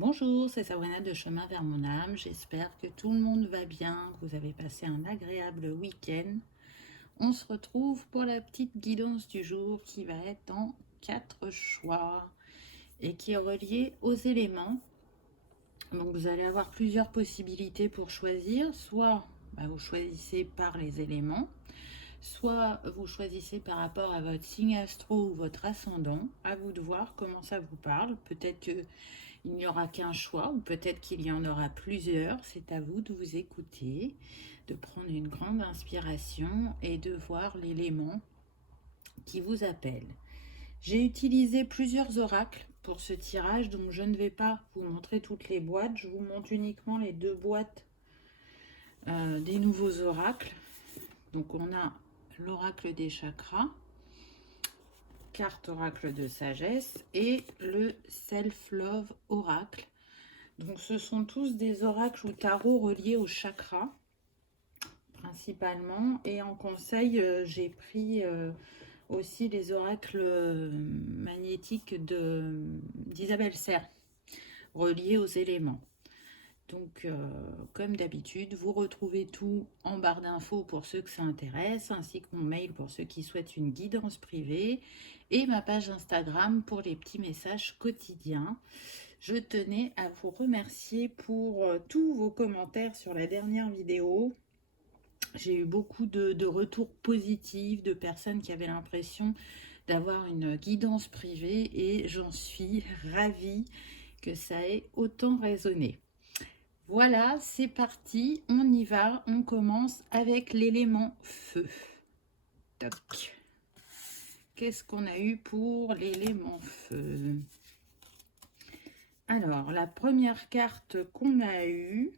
Bonjour, c'est Sabrina de Chemin vers mon âme. J'espère que tout le monde va bien, que vous avez passé un agréable week-end. On se retrouve pour la petite guidance du jour qui va être en 4 choix et qui est reliée aux éléments. Donc vous allez avoir plusieurs possibilités pour choisir. Soit vous choisissez par les éléments, soit vous choisissez par rapport à votre signe astro ou votre ascendant. À vous de voir comment ça vous parle. Peut-être que il n'y aura qu'un choix, ou peut-être qu'il y en aura plusieurs. C'est à vous de vous écouter, de prendre une grande inspiration et de voir l'élément qui vous appelle. J'ai utilisé plusieurs oracles pour ce tirage, donc je ne vais pas vous montrer toutes les boîtes. Je vous montre uniquement les 2 boîtes des nouveaux oracles. Donc on a l'oracle des chakras, carte oracle de sagesse et le self-love oracle. Donc ce sont tous des oracles ou tarots reliés au chakra principalement. Et en conseil, j'ai pris aussi les oracles magnétiques d'Isabelle Serre, reliés aux éléments. Donc comme d'habitude, vous retrouvez tout en barre d'infos pour ceux que ça intéresse, ainsi que mon mail pour ceux qui souhaitent une guidance privée, et ma page Instagram pour les petits messages quotidiens. Je tenais à vous remercier pour tous vos commentaires sur la dernière vidéo. J'ai eu beaucoup de retours positifs, de personnes qui avaient l'impression d'avoir une guidance privée, et j'en suis ravie que ça ait autant résonné. Voilà, c'est parti, on y va, on commence avec l'élément feu. Toc. Qu'est-ce qu'on a eu pour l'élément feu? Alors, la première carte qu'on a eue,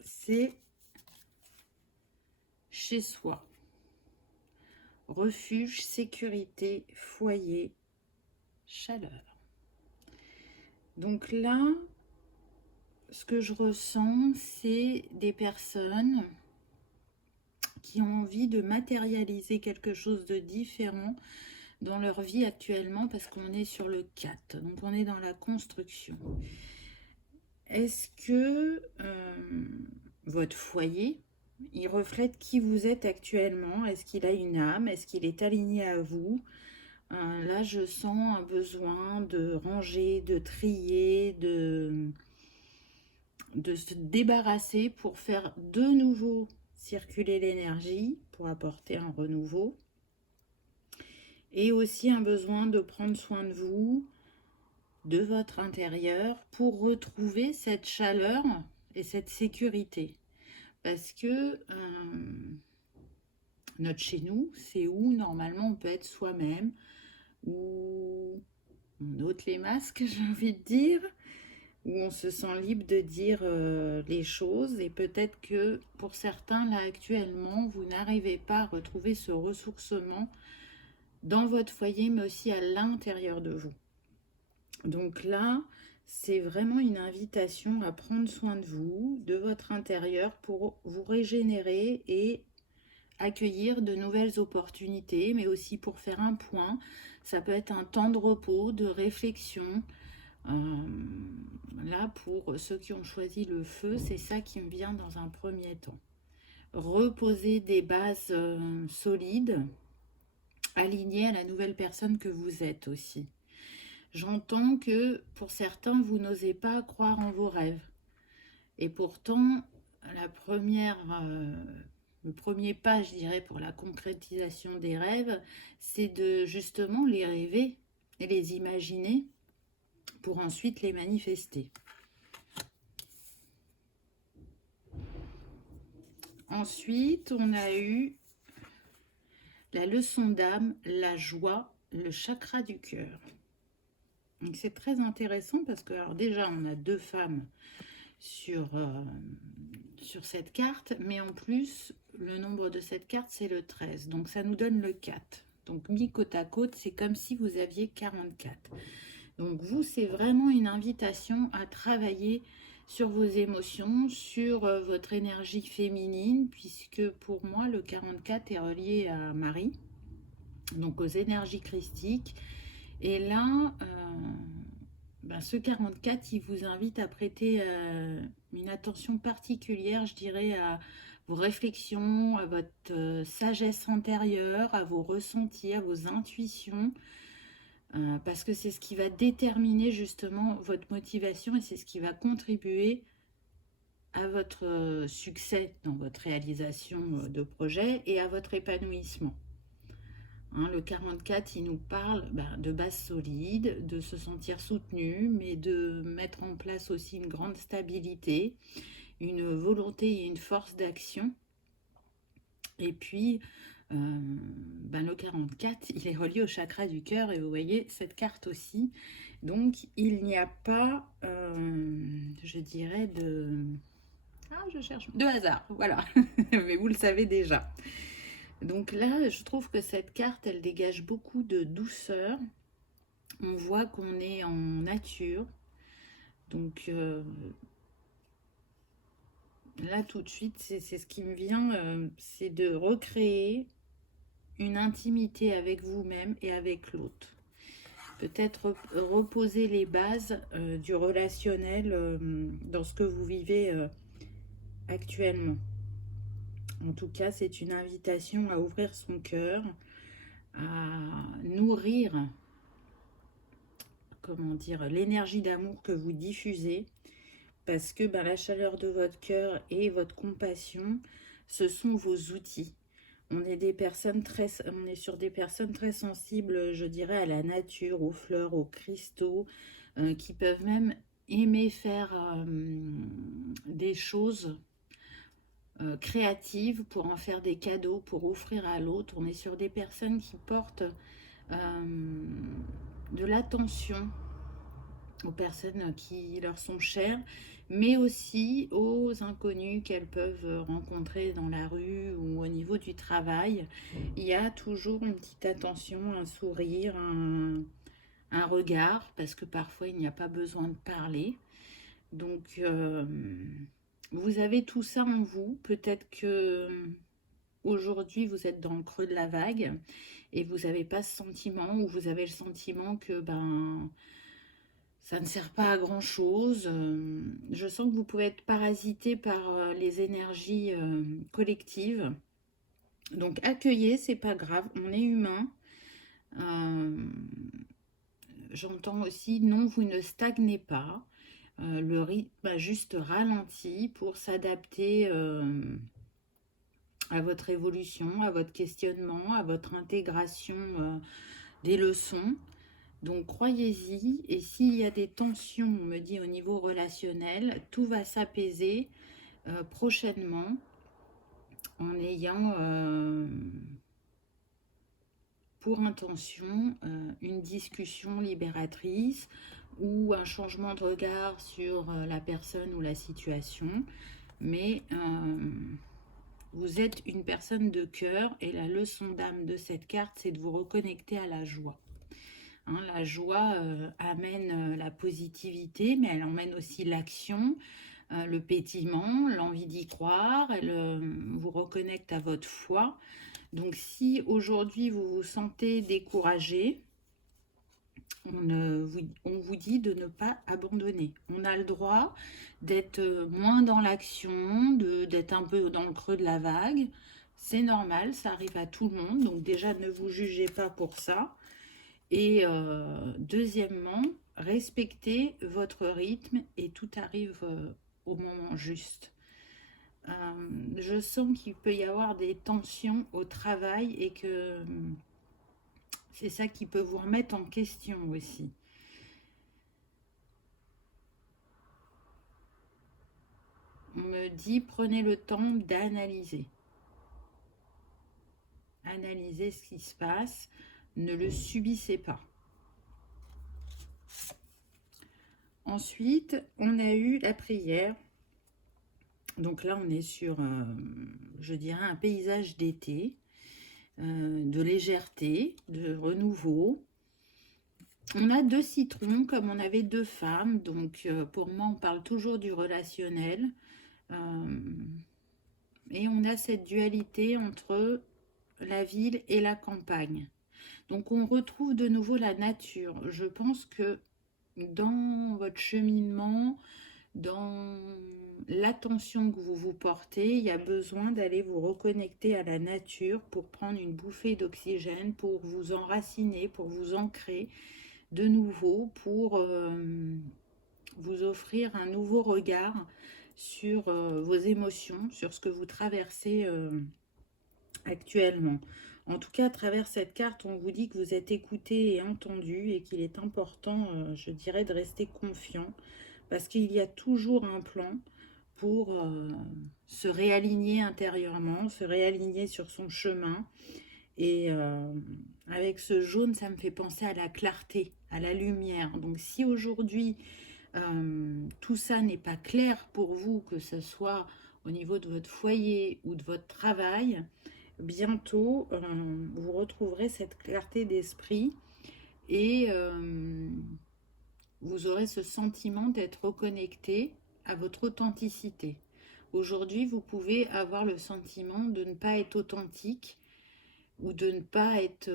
c'est chez soi. Refuge, sécurité, foyer, chaleur. Donc là, ce que je ressens, c'est des personnes qui ont envie de matérialiser quelque chose de différent dans leur vie actuellement, parce qu'on est sur le 4, donc on est dans la construction. Est-ce que votre foyer, il reflète qui vous êtes actuellement? Est-ce qu'il a une âme? Est-ce qu'il est aligné à vous? Là, je sens un besoin de ranger, de trier, de se débarrasser pour faire de nouveau circuler l'énergie, pour apporter un renouveau. Et aussi un besoin de prendre soin de vous, de votre intérieur, pour retrouver cette chaleur et cette sécurité. Parce que notre chez nous, c'est où normalement on peut être soi-même, où on ôte les masques, j'ai envie de dire, où on se sent libre de dire les choses. Et peut-être que pour certains, là actuellement, vous n'arrivez pas à retrouver ce ressourcement dans votre foyer, mais aussi à l'intérieur de vous. Donc là, c'est vraiment une invitation à prendre soin de vous, de votre intérieur, pour vous régénérer et accueillir de nouvelles opportunités, mais aussi pour faire un point. Ça peut être un temps de repos, de réflexion. Là, pour ceux qui ont choisi le feu, c'est ça qui me vient dans un premier temps. Reposer des bases solides, alignées à la nouvelle personne que vous êtes aussi. J'entends que pour certains, vous n'osez pas croire en vos rêves. Et pourtant, le premier pas, je dirais, pour la concrétisation des rêves, c'est de justement les rêver et les imaginer pour ensuite les manifester. Ensuite, on a eu la leçon d'âme, la joie, le chakra du cœur. Donc c'est très intéressant parce que, alors déjà, on a 2 femmes sur cette carte, mais en plus, le nombre de cette carte, c'est le 13. Donc ça nous donne le 4. Donc mis côte à côte, c'est comme si vous aviez 44. Donc vous, c'est vraiment une invitation à travailler sur vos émotions, sur votre énergie féminine, puisque pour moi, le 44 est relié à Marie, donc aux énergies christiques. Et là, ce 44, il vous invite à prêter une attention particulière, je dirais, à vos réflexions, à votre sagesse intérieure, à vos ressentis, à vos intuitions, parce que c'est ce qui va déterminer justement votre motivation et c'est ce qui va contribuer à votre succès dans votre réalisation de projet et à votre épanouissement. Hein, le 44, il nous parle de base solide, de se sentir soutenu, mais de mettre en place aussi une grande stabilité, une volonté et une force d'action. Et puis, le 44, il est relié au chakra du cœur, et vous voyez cette carte aussi. Donc, il n'y a pas, je dirais, de hasard, voilà. Mais vous le savez déjà. Donc là, je trouve que cette carte, elle dégage beaucoup de douceur. On voit qu'on est en nature. Donc là, tout de suite, c'est ce qui me vient, c'est de recréer une intimité avec vous-même et avec l'autre. Peut-être reposer les bases du relationnel dans ce que vous vivez actuellement. En tout cas, c'est une invitation à ouvrir son cœur, à nourrir, comment dire, l'énergie d'amour que vous diffusez, parce que la chaleur de votre cœur et votre compassion, ce sont vos outils. On est sur des personnes très sensibles, je dirais, à la nature, aux fleurs, aux cristaux, qui peuvent même aimer faire des choses créatives pour en faire des cadeaux, pour offrir à l'autre. On est sur des personnes qui portent de l'attention aux personnes qui leur sont chères, mais aussi aux inconnus qu'elles peuvent rencontrer dans la rue ou au niveau du travail. Il y a toujours une petite attention, un sourire, un regard, parce que parfois il n'y a pas besoin de parler. Donc vous avez tout ça en vous. Peut-être que aujourd'hui vous êtes dans le creux de la vague et vous n'avez pas ce sentiment, ou vous avez le sentiment que ça ne sert pas à grand chose. Je sens que vous pouvez être parasité par les énergies collectives. Donc accueillez, c'est pas grave, on est humain. J'entends aussi non, vous ne stagnez pas. Le rythme a juste ralenti pour s'adapter à votre évolution, à votre questionnement, à votre intégration des leçons. Donc croyez-y, et s'il y a des tensions, on me dit au niveau relationnel, tout va s'apaiser prochainement en ayant pour intention une discussion libératrice ou un changement de regard sur la personne ou la situation. Mais vous êtes une personne de cœur et la leçon d'âme de cette carte, c'est de vous reconnecter à la joie. Hein, la joie amène la positivité, mais elle emmène aussi l'action, le pétillement, l'envie d'y croire. Elle vous reconnecte à votre foi. Donc si aujourd'hui vous vous sentez découragé, on vous dit de ne pas abandonner. On a le droit d'être moins dans l'action, d'être un peu dans le creux de la vague. C'est normal, ça arrive à tout le monde. Donc déjà, ne vous jugez pas pour ça. Et deuxièmement, respectez votre rythme et tout arrive au moment juste. Je sens qu'il peut y avoir des tensions au travail et que c'est ça qui peut vous remettre en question aussi. On me dit, prenez le temps d'analyser. Analysez ce qui se passe, ne le subissez pas. Ensuite, on a eu la prière. Donc là, on est sur, je dirais, un paysage d'été, de légèreté, de renouveau. On a 2 citrons, comme on avait 2 femmes. Donc, pour moi, on parle toujours du relationnel. Et on a cette dualité entre la ville et la campagne. Donc, on retrouve de nouveau la nature. Je pense que dans votre cheminement, dans l'attention que vous vous portez, il y a besoin d'aller vous reconnecter à la nature pour prendre une bouffée d'oxygène, pour vous enraciner, pour vous ancrer de nouveau, pour vous offrir un nouveau regard sur vos émotions, sur ce que vous traversez actuellement. En tout cas, à travers cette carte, on vous dit que vous êtes écouté et entendu et qu'il est important, je dirais, de rester confiant parce qu'il y a toujours un plan pour se réaligner intérieurement, se réaligner sur son chemin. Et avec ce jaune, ça me fait penser à la clarté, à la lumière. Donc si aujourd'hui, tout ça n'est pas clair pour vous, que ce soit au niveau de votre foyer ou de votre travail, bientôt, vous retrouverez cette clarté d'esprit et vous aurez ce sentiment d'être reconnecté à votre authenticité. Aujourd'hui, vous pouvez avoir le sentiment de ne pas être authentique ou de ne pas être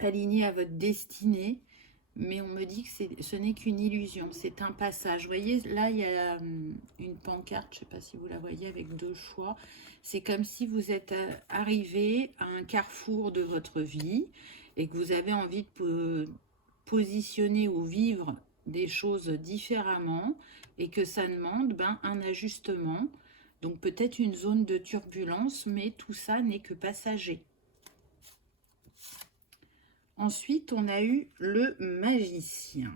aligné à votre destinée, mais on me dit que ce n'est qu'une illusion, c'est un passage. Vous voyez, là, il y a une pancarte, je ne sais pas si vous la voyez, avec deux choix. C'est comme si vous êtes arrivé à un carrefour de votre vie et que vous avez envie de positionner ou vivre des choses différemment et que ça demande un ajustement. Donc peut-être une zone de turbulence, mais tout ça n'est que passager. Ensuite, on a eu le magicien.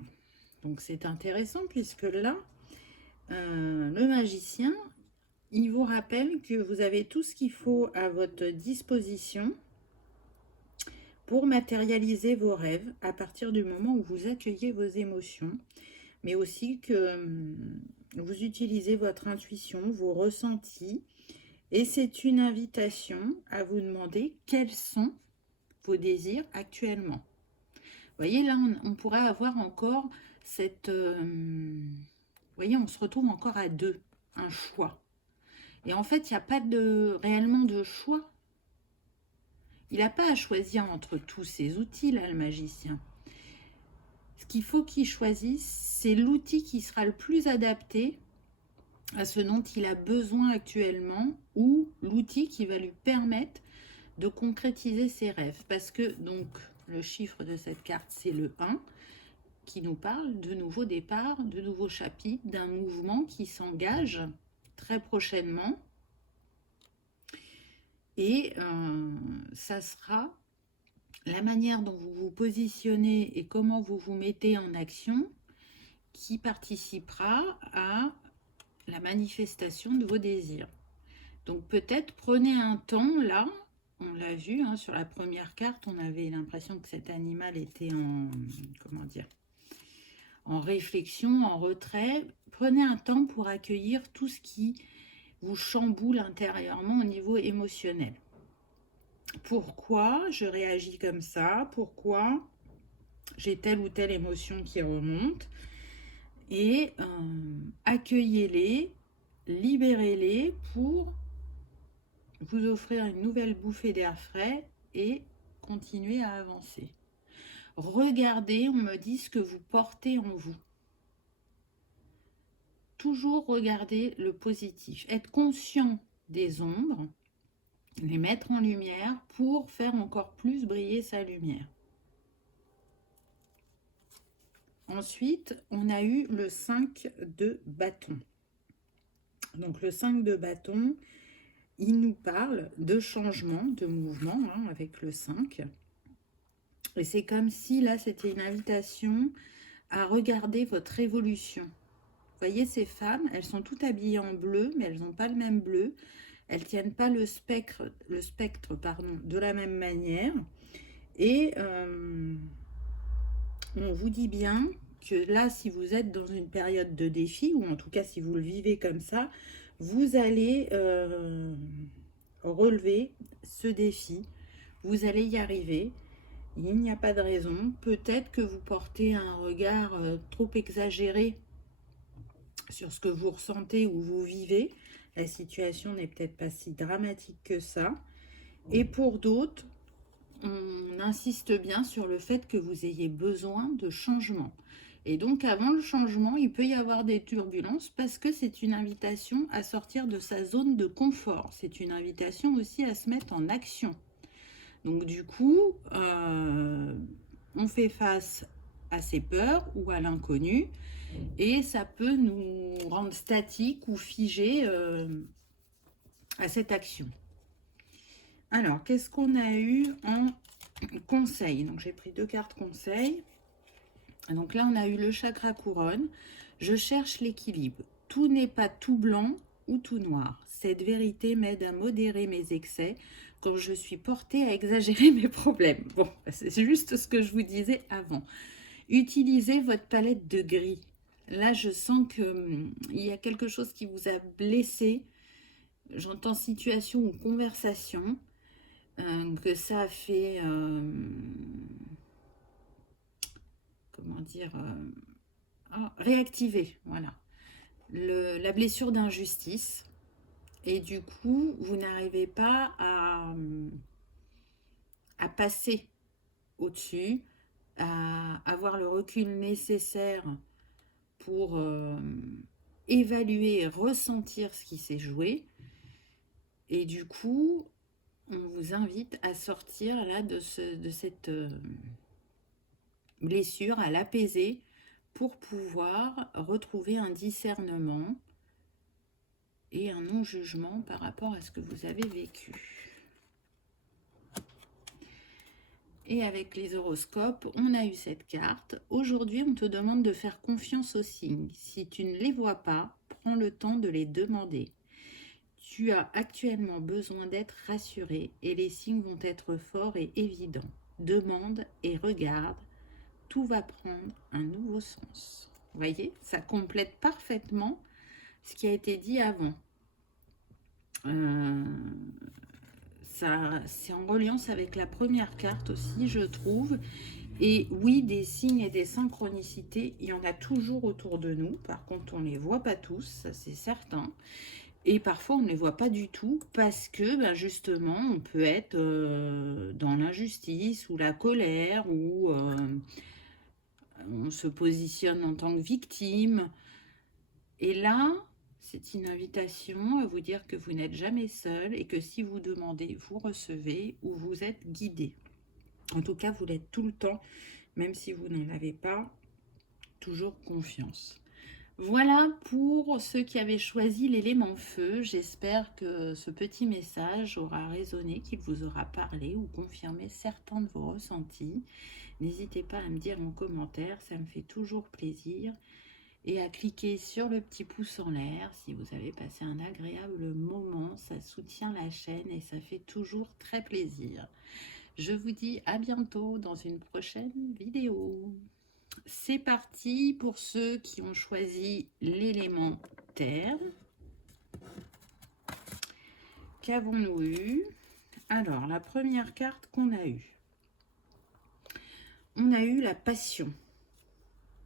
Donc c'est intéressant puisque là, le magicien, il vous rappelle que vous avez tout ce qu'il faut à votre disposition pour matérialiser vos rêves à partir du moment où vous accueillez vos émotions, mais aussi que vous utilisez votre intuition, vos ressentis, et c'est une invitation à vous demander quels sont vos désirs actuellement. Vous voyez, là, on pourrait avoir encore cette... vous voyez, on se retrouve encore à deux, un choix. Et en fait, il n'y a pas réellement de choix. Il n'a pas à choisir entre tous ces outils, là, le magicien. Ce qu'il faut qu'il choisisse, c'est l'outil qui sera le plus adapté à ce dont il a besoin actuellement ou l'outil qui va lui permettre de concrétiser ses rêves. Parce que, donc, le chiffre de cette carte, c'est le 1, qui nous parle de nouveaux départs, de nouveaux chapitres, d'un mouvement qui s'engage très prochainement. Et ça sera la manière dont vous vous positionnez et comment vous vous mettez en action qui participera à la manifestation de vos désirs. Donc peut-être prenez un temps là, on l'a vu sur la première carte, on avait l'impression que cet animal était en, comment dire, en réflexion, en retrait. Prenez un temps pour accueillir tout ce qui vous chamboule intérieurement au niveau émotionnel. Pourquoi je réagis comme ça? Pourquoi j'ai telle ou telle émotion qui remonte? Et accueillez-les, libérez-les pour vous offrir une nouvelle bouffée d'air frais et continuer à avancer. Regardez, on me dit ce que vous portez en vous. Toujours regarder le positif, être conscient des ombres, les mettre en lumière pour faire encore plus briller sa lumière. Ensuite, on a eu le 5 de bâton. Donc le 5 de bâton, il nous parle de changement, de mouvement, avec le 5. Et c'est comme si là, c'était une invitation à regarder votre évolution. Vous voyez, ces femmes, elles sont toutes habillées en bleu, mais elles n'ont pas le même bleu. Elles ne tiennent pas le spectre de la même manière. Et on vous dit bien que là, si vous êtes dans une période de défi, ou en tout cas si vous le vivez comme ça, vous allez relever ce défi. Vous allez y arriver. Il n'y a pas de raison. Peut-être que vous portez un regard trop exagéré sur ce que vous ressentez ou vous vivez. La situation n'est peut-être pas si dramatique que ça. Et pour d'autres, on insiste bien sur le fait que vous ayez besoin de changement. Et donc, avant le changement, il peut y avoir des turbulences parce que c'est une invitation à sortir de sa zone de confort. C'est une invitation aussi à se mettre en action. Donc, du coup, on fait face à ses peurs ou à l'inconnu et ça peut nous rendre statiques ou figés à cette action. Alors, qu'est-ce qu'on a eu en conseil? Donc, j'ai pris 2 cartes conseil. Donc là, on a eu le chakra couronne. Je cherche l'équilibre. Tout n'est pas tout blanc ou tout noir. Cette vérité m'aide à modérer mes excès quand je suis portée à exagérer mes problèmes. Bon, c'est juste ce que je vous disais avant. Utilisez votre palette de gris. Là, je sens qu'il y a quelque chose qui vous a blessé. J'entends situation ou conversation. Que ça a fait... comment dire réactiver, voilà, la blessure d'injustice. Et du coup, vous n'arrivez pas à passer au-dessus, à avoir le recul nécessaire pour évaluer et ressentir ce qui s'est joué. Et du coup, on vous invite à sortir là de cette blessure, à l'apaiser pour pouvoir retrouver un discernement et un non-jugement par rapport à ce que vous avez vécu. Et avec les horoscopes, on a eu cette carte. Aujourd'hui, on te demande de faire confiance aux signes. Si tu ne les vois pas, prends le temps de les demander. Tu as actuellement besoin d'être rassuré et les signes vont être forts et évidents. Demande et regarde. Tout va prendre un nouveau sens. Vous voyez, ça complète parfaitement ce qui a été dit avant. Ça, c'est en reliance avec la première carte aussi, je trouve. Et oui, des signes et des synchronicités, il y en a toujours autour de nous. Par contre, on ne les voit pas tous, ça c'est certain. Et parfois, on ne les voit pas du tout parce que, ben justement, on peut être dans l'injustice ou la colère ou on se positionne en tant que victime. Et là, c'est une invitation à vous dire que vous n'êtes jamais seul et que si vous demandez, vous recevez ou vous êtes guidé. En tout cas, vous l'êtes tout le temps, même si vous n'en avez pas toujours confiance. Voilà pour ceux qui avaient choisi l'élément feu. J'espère que ce petit message aura résonné, qu'il vous aura parlé ou confirmé certains de vos ressentis. N'hésitez pas à me dire en commentaire, ça me fait toujours plaisir. Et à cliquer sur le petit pouce en l'air si vous avez passé un agréable moment. Ça soutient la chaîne et ça fait toujours très plaisir. Je vous dis à bientôt dans une prochaine vidéo. C'est parti pour ceux qui ont choisi l'élément terre. Qu'avons-nous eu? Alors, la première carte qu'on a eue. On a eu la passion.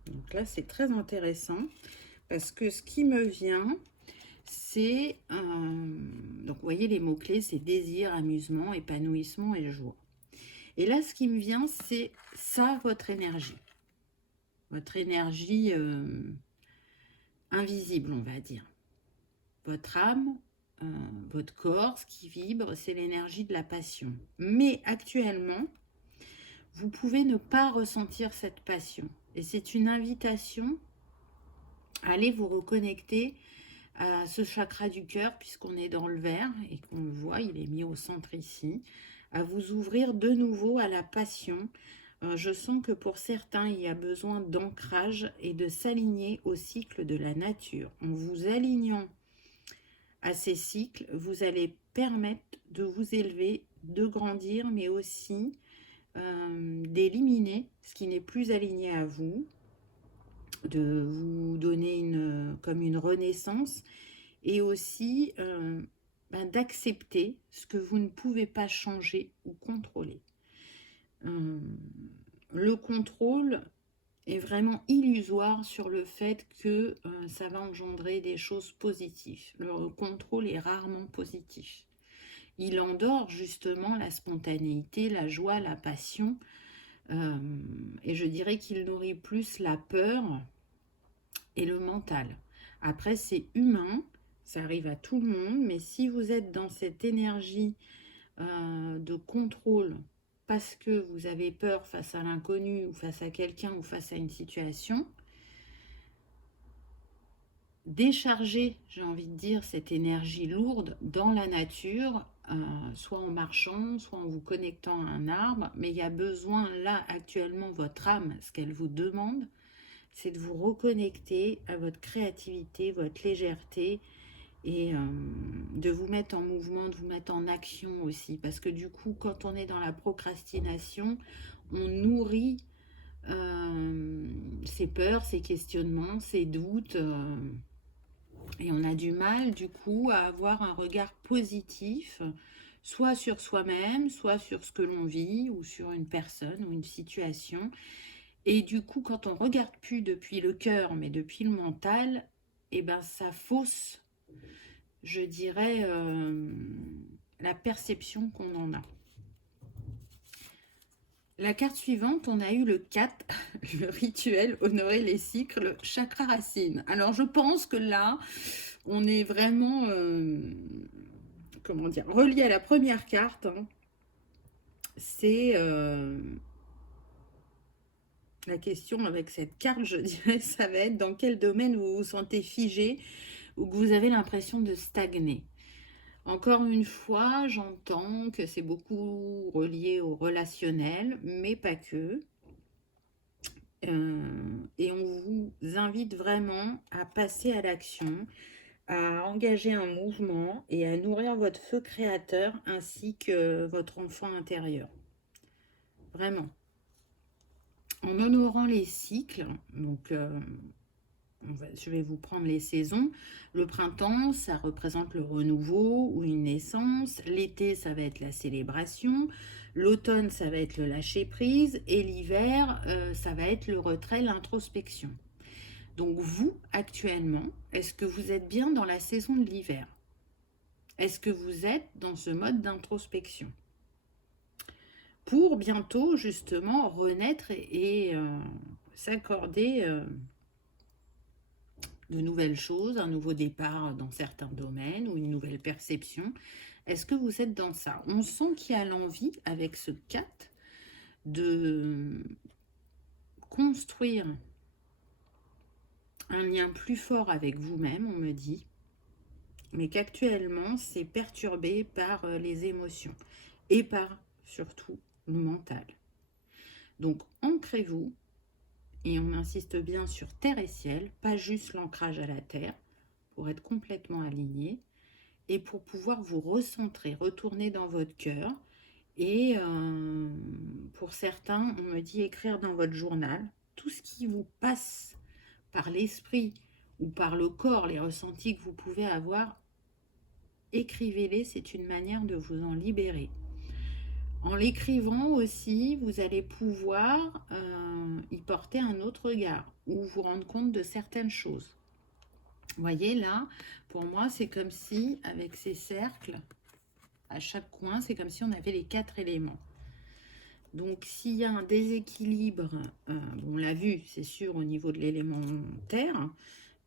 Donc là, c'est très intéressant parce que ce qui me vient, c'est... donc, vous voyez, les mots-clés, c'est désir, amusement, épanouissement et joie. Et là, ce qui me vient, c'est ça, votre énergie. Votre énergie invisible, on va dire. Votre âme, votre corps, ce qui vibre, c'est l'énergie de la passion. Mais actuellement, vous pouvez ne pas ressentir cette passion. Et c'est une invitation à aller vous reconnecter à ce chakra du cœur, puisqu'on est dans le vert et qu'on le voit, il est mis au centre ici, à vous ouvrir de nouveau à la passion. Je sens que pour certains, il y a besoin d'ancrage et de s'aligner au cycle de la nature. En vous alignant à ces cycles, vous allez permettre de vous élever, de grandir, mais aussi d'éliminer ce qui n'est plus aligné à vous, de vous donner comme une renaissance et aussi d'accepter ce que vous ne pouvez pas changer ou contrôler. Le contrôle est vraiment illusoire sur le fait que ça va engendrer des choses positives. Le contrôle est rarement positif. il endort justement la spontanéité, la joie, la passion. Et je dirais qu'il nourrit plus la peur et le mental. Après, c'est humain, ça arrive à tout le monde, mais si vous êtes dans cette énergie de contrôle parce que vous avez peur face à l'inconnu ou face à quelqu'un ou face à une situation, déchargez, j'ai envie de dire, cette énergie lourde dans la nature, soit en marchant, soit en vous connectant à un arbre, mais il y a besoin, là, actuellement, votre âme, ce qu'elle vous demande, c'est de vous reconnecter à votre créativité, votre légèreté, et de vous mettre en mouvement, de vous mettre en action aussi. Parce que du coup, quand on est dans la procrastination, on nourrit ses peurs, ses questionnements, ses doutes. Et on a du mal, du coup, à avoir un regard positif, soit sur soi-même, soit sur ce que l'on vit, ou sur une personne ou une situation. Et du coup, quand on regarde plus depuis le cœur, mais depuis le mental, eh ben, ça fausse, je dirais, la perception qu'on en a. La carte suivante, on a eu le 4, le rituel honorer les cycles, chakra racine. Alors je pense que là, on est vraiment, comment dire, relié à la première carte. Hein. C'est la question avec cette carte, je dirais, ça va être dans quel domaine vous vous sentez figé ou que vous avez l'impression de stagner. Encore une fois, j'entends que c'est beaucoup relié au relationnel, mais pas que. Et on vous invite vraiment à passer à l'action, à engager un mouvement et à nourrir votre feu créateur ainsi que votre enfant intérieur. Vraiment. En honorant les cycles, donc je vais vous prendre les saisons. Le printemps, ça représente le renouveau ou une naissance. L'été, ça va être la célébration. L'automne, ça va être le lâcher-prise. Et l'hiver, ça va être le retrait, l'introspection. Donc vous, actuellement, est-ce que vous êtes bien dans la saison de l'hiver? Est-ce que vous êtes dans ce mode d'introspection? Pour bientôt, justement, renaître et s'accorder de nouvelles choses, un nouveau départ dans certains domaines ou une nouvelle perception. Est-ce que vous êtes dans ça? On sent qu'il y a l'envie, avec ce 4, de construire un lien plus fort avec vous-même, on me dit, mais qu'actuellement, c'est perturbé par les émotions et par, surtout, le mental. Donc, ancrez-vous, et on insiste bien sur terre et ciel, pas juste l'ancrage à la terre, pour être complètement aligné, et pour pouvoir vous recentrer, retourner dans votre cœur. Et pour certains, on me dit écrire dans votre journal tout ce qui vous passe par l'esprit ou par le corps, les ressentis que vous pouvez avoir, écrivez-les, c'est une manière de vous en libérer. En l'écrivant aussi, vous allez pouvoir y porter un autre regard ou vous rendre compte de certaines choses. Vous voyez là, pour moi, c'est comme si, avec ces cercles, à chaque coin, c'est comme si on avait les 4 éléments. Donc, s'il y a un déséquilibre, on l'a vu, c'est sûr, au niveau de l'élément terre,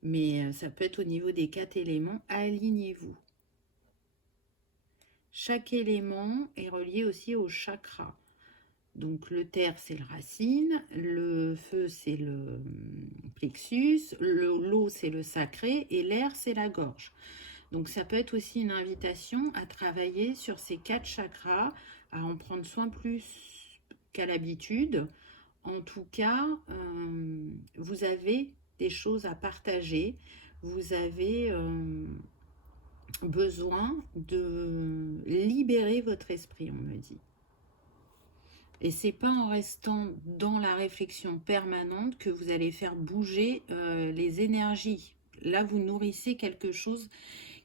mais ça peut être au niveau des 4 éléments, alignez-vous. Chaque élément est relié aussi au chakra. Donc, le terre, c'est le racine, le feu, c'est le plexus, l'eau, c'est le sacré, et l'air, c'est la gorge. Donc ça peut être aussi une invitation à travailler sur ces 4 chakras, à en prendre soin plus qu'à l'habitude. En tout cas, vous avez des choses à partager, vous avez besoin de libérer votre esprit, on me dit. Et c'est pas en restant dans la réflexion permanente que vous allez faire bouger les énergies. Là, vous nourrissez quelque chose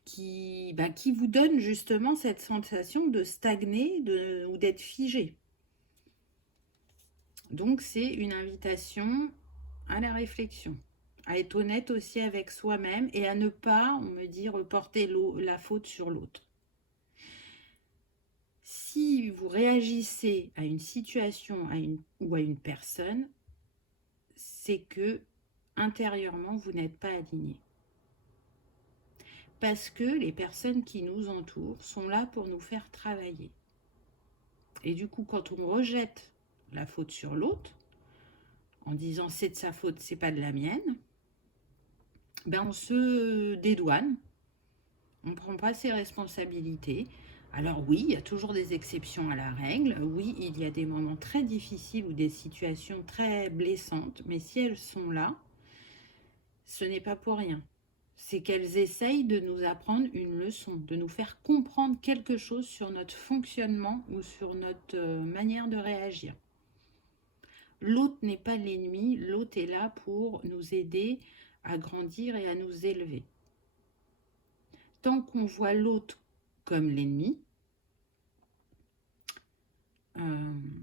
qui vous donne justement cette sensation de stagner ou d'être figé. Donc, c'est une invitation à la réflexion, à être honnête aussi avec soi-même et à ne pas, on me dit, reporter la faute sur l'autre. si vous réagissez à une situation ou à une personne, c'est que intérieurement, vous n'êtes pas aligné. Parce que les personnes qui nous entourent sont là pour nous faire travailler. Et du coup, quand on rejette la faute sur l'autre, en disant c'est de sa faute, c'est pas de la mienne, ben on se dédouane, on ne prend pas ses responsabilités. Alors oui, il y a toujours des exceptions à la règle, oui, il y a des moments très difficiles ou des situations très blessantes, mais si elles sont là, ce n'est pas pour rien. C'est qu'elles essayent de nous apprendre une leçon, de nous faire comprendre quelque chose sur notre fonctionnement ou sur notre manière de réagir. L'autre n'est pas l'ennemi, l'autre est là pour nous aider à grandir et à nous élever. Tant qu'on voit l'autre comme l'ennemi,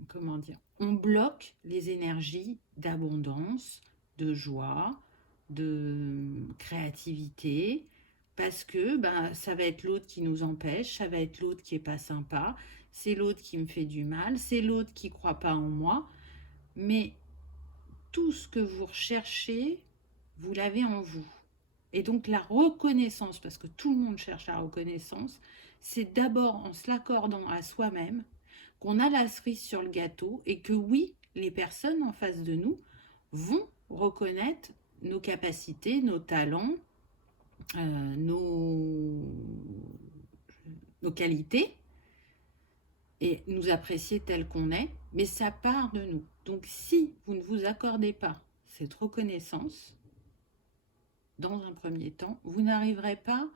comment dire, on bloque les énergies d'abondance, de joie, de créativité, parce que ça va être l'autre qui nous empêche, ça va être l'autre qui est pas sympa, c'est l'autre qui me fait du mal, c'est l'autre qui croit pas en moi. Mais tout ce que vous recherchez, vous l'avez en vous. Et donc la reconnaissance, parce que tout le monde cherche la reconnaissance, c'est d'abord en se l'accordant à soi-même qu'on a la cerise sur le gâteau et que oui, les personnes en face de nous vont reconnaître nos capacités, nos talents, nos qualités et nous apprécier tel qu'on est, mais ça part de nous. Donc si vous ne vous accordez pas cette reconnaissance, dans un premier temps, vous n'arriverez pas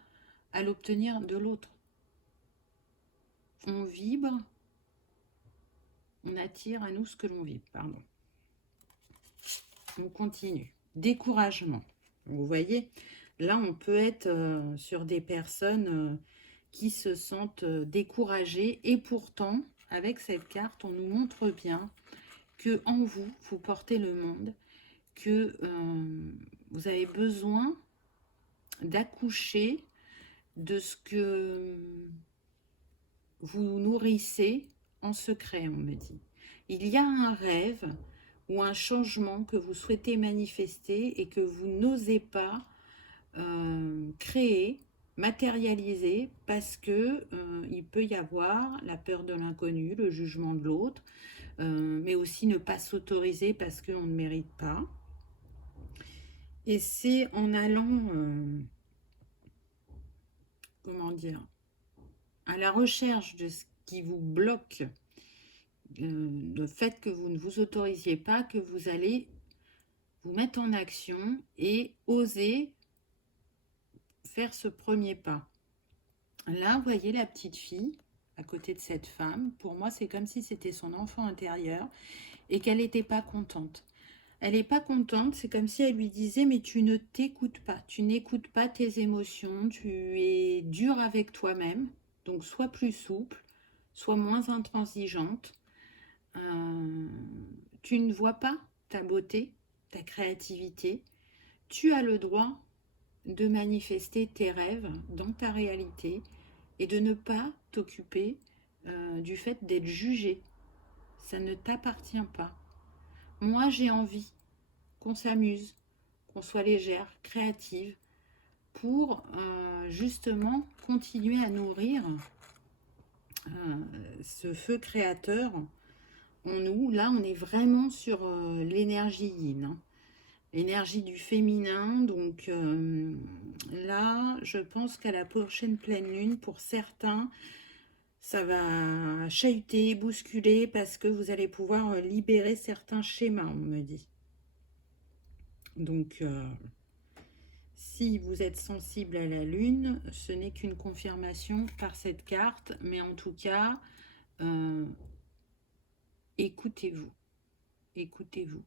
à l'obtenir de l'autre. On vibre, on attire à nous ce que l'on vibre, pardon. On continue. Découragement. Vous voyez, là on peut être sur des personnes qui se sentent découragées et pourtant, avec cette carte, on nous montre bien que en vous, vous portez le monde, que vous avez besoin d'accoucher de ce que vous nourrissez en secret, on me dit. Il y a un rêve ou un changement que vous souhaitez manifester et que vous n'osez pas créer, matérialiser, parce que il peut y avoir la peur de l'inconnu, le jugement de l'autre, mais aussi ne pas s'autoriser parce qu'on ne mérite pas. Et c'est en allant, comment dire, à la recherche de ce qui vous bloque, le fait que vous ne vous autorisiez pas, que vous allez vous mettre en action et oser faire ce premier pas. Là, vous voyez la petite fille à côté de cette femme. Pour moi, c'est comme si c'était son enfant intérieur et qu'elle n'était pas contente. Elle n'est pas contente, c'est comme si elle lui disait « mais tu ne t'écoutes pas, tu n'écoutes pas tes émotions, tu es dur avec toi-même, donc sois plus souple, sois moins intransigeante. Tu ne vois pas ta beauté, ta créativité, tu as le droit de manifester tes rêves dans ta réalité et de ne pas t'occuper du fait d'être jugé. Ça ne t'appartient pas. Moi, j'ai envie qu'on s'amuse, qu'on soit légère, créative, pour justement continuer à nourrir ce feu créateur en nous. Là, on est vraiment sur l'énergie yin, hein. L'énergie du féminin. Donc là, je pense qu'à la prochaine pleine lune, pour certains, ça va chahuter, bousculer, parce que vous allez pouvoir libérer certains schémas, on me dit. Donc, si vous êtes sensible à la lune, ce n'est qu'une confirmation par cette carte, mais en tout cas, écoutez-vous, écoutez-vous.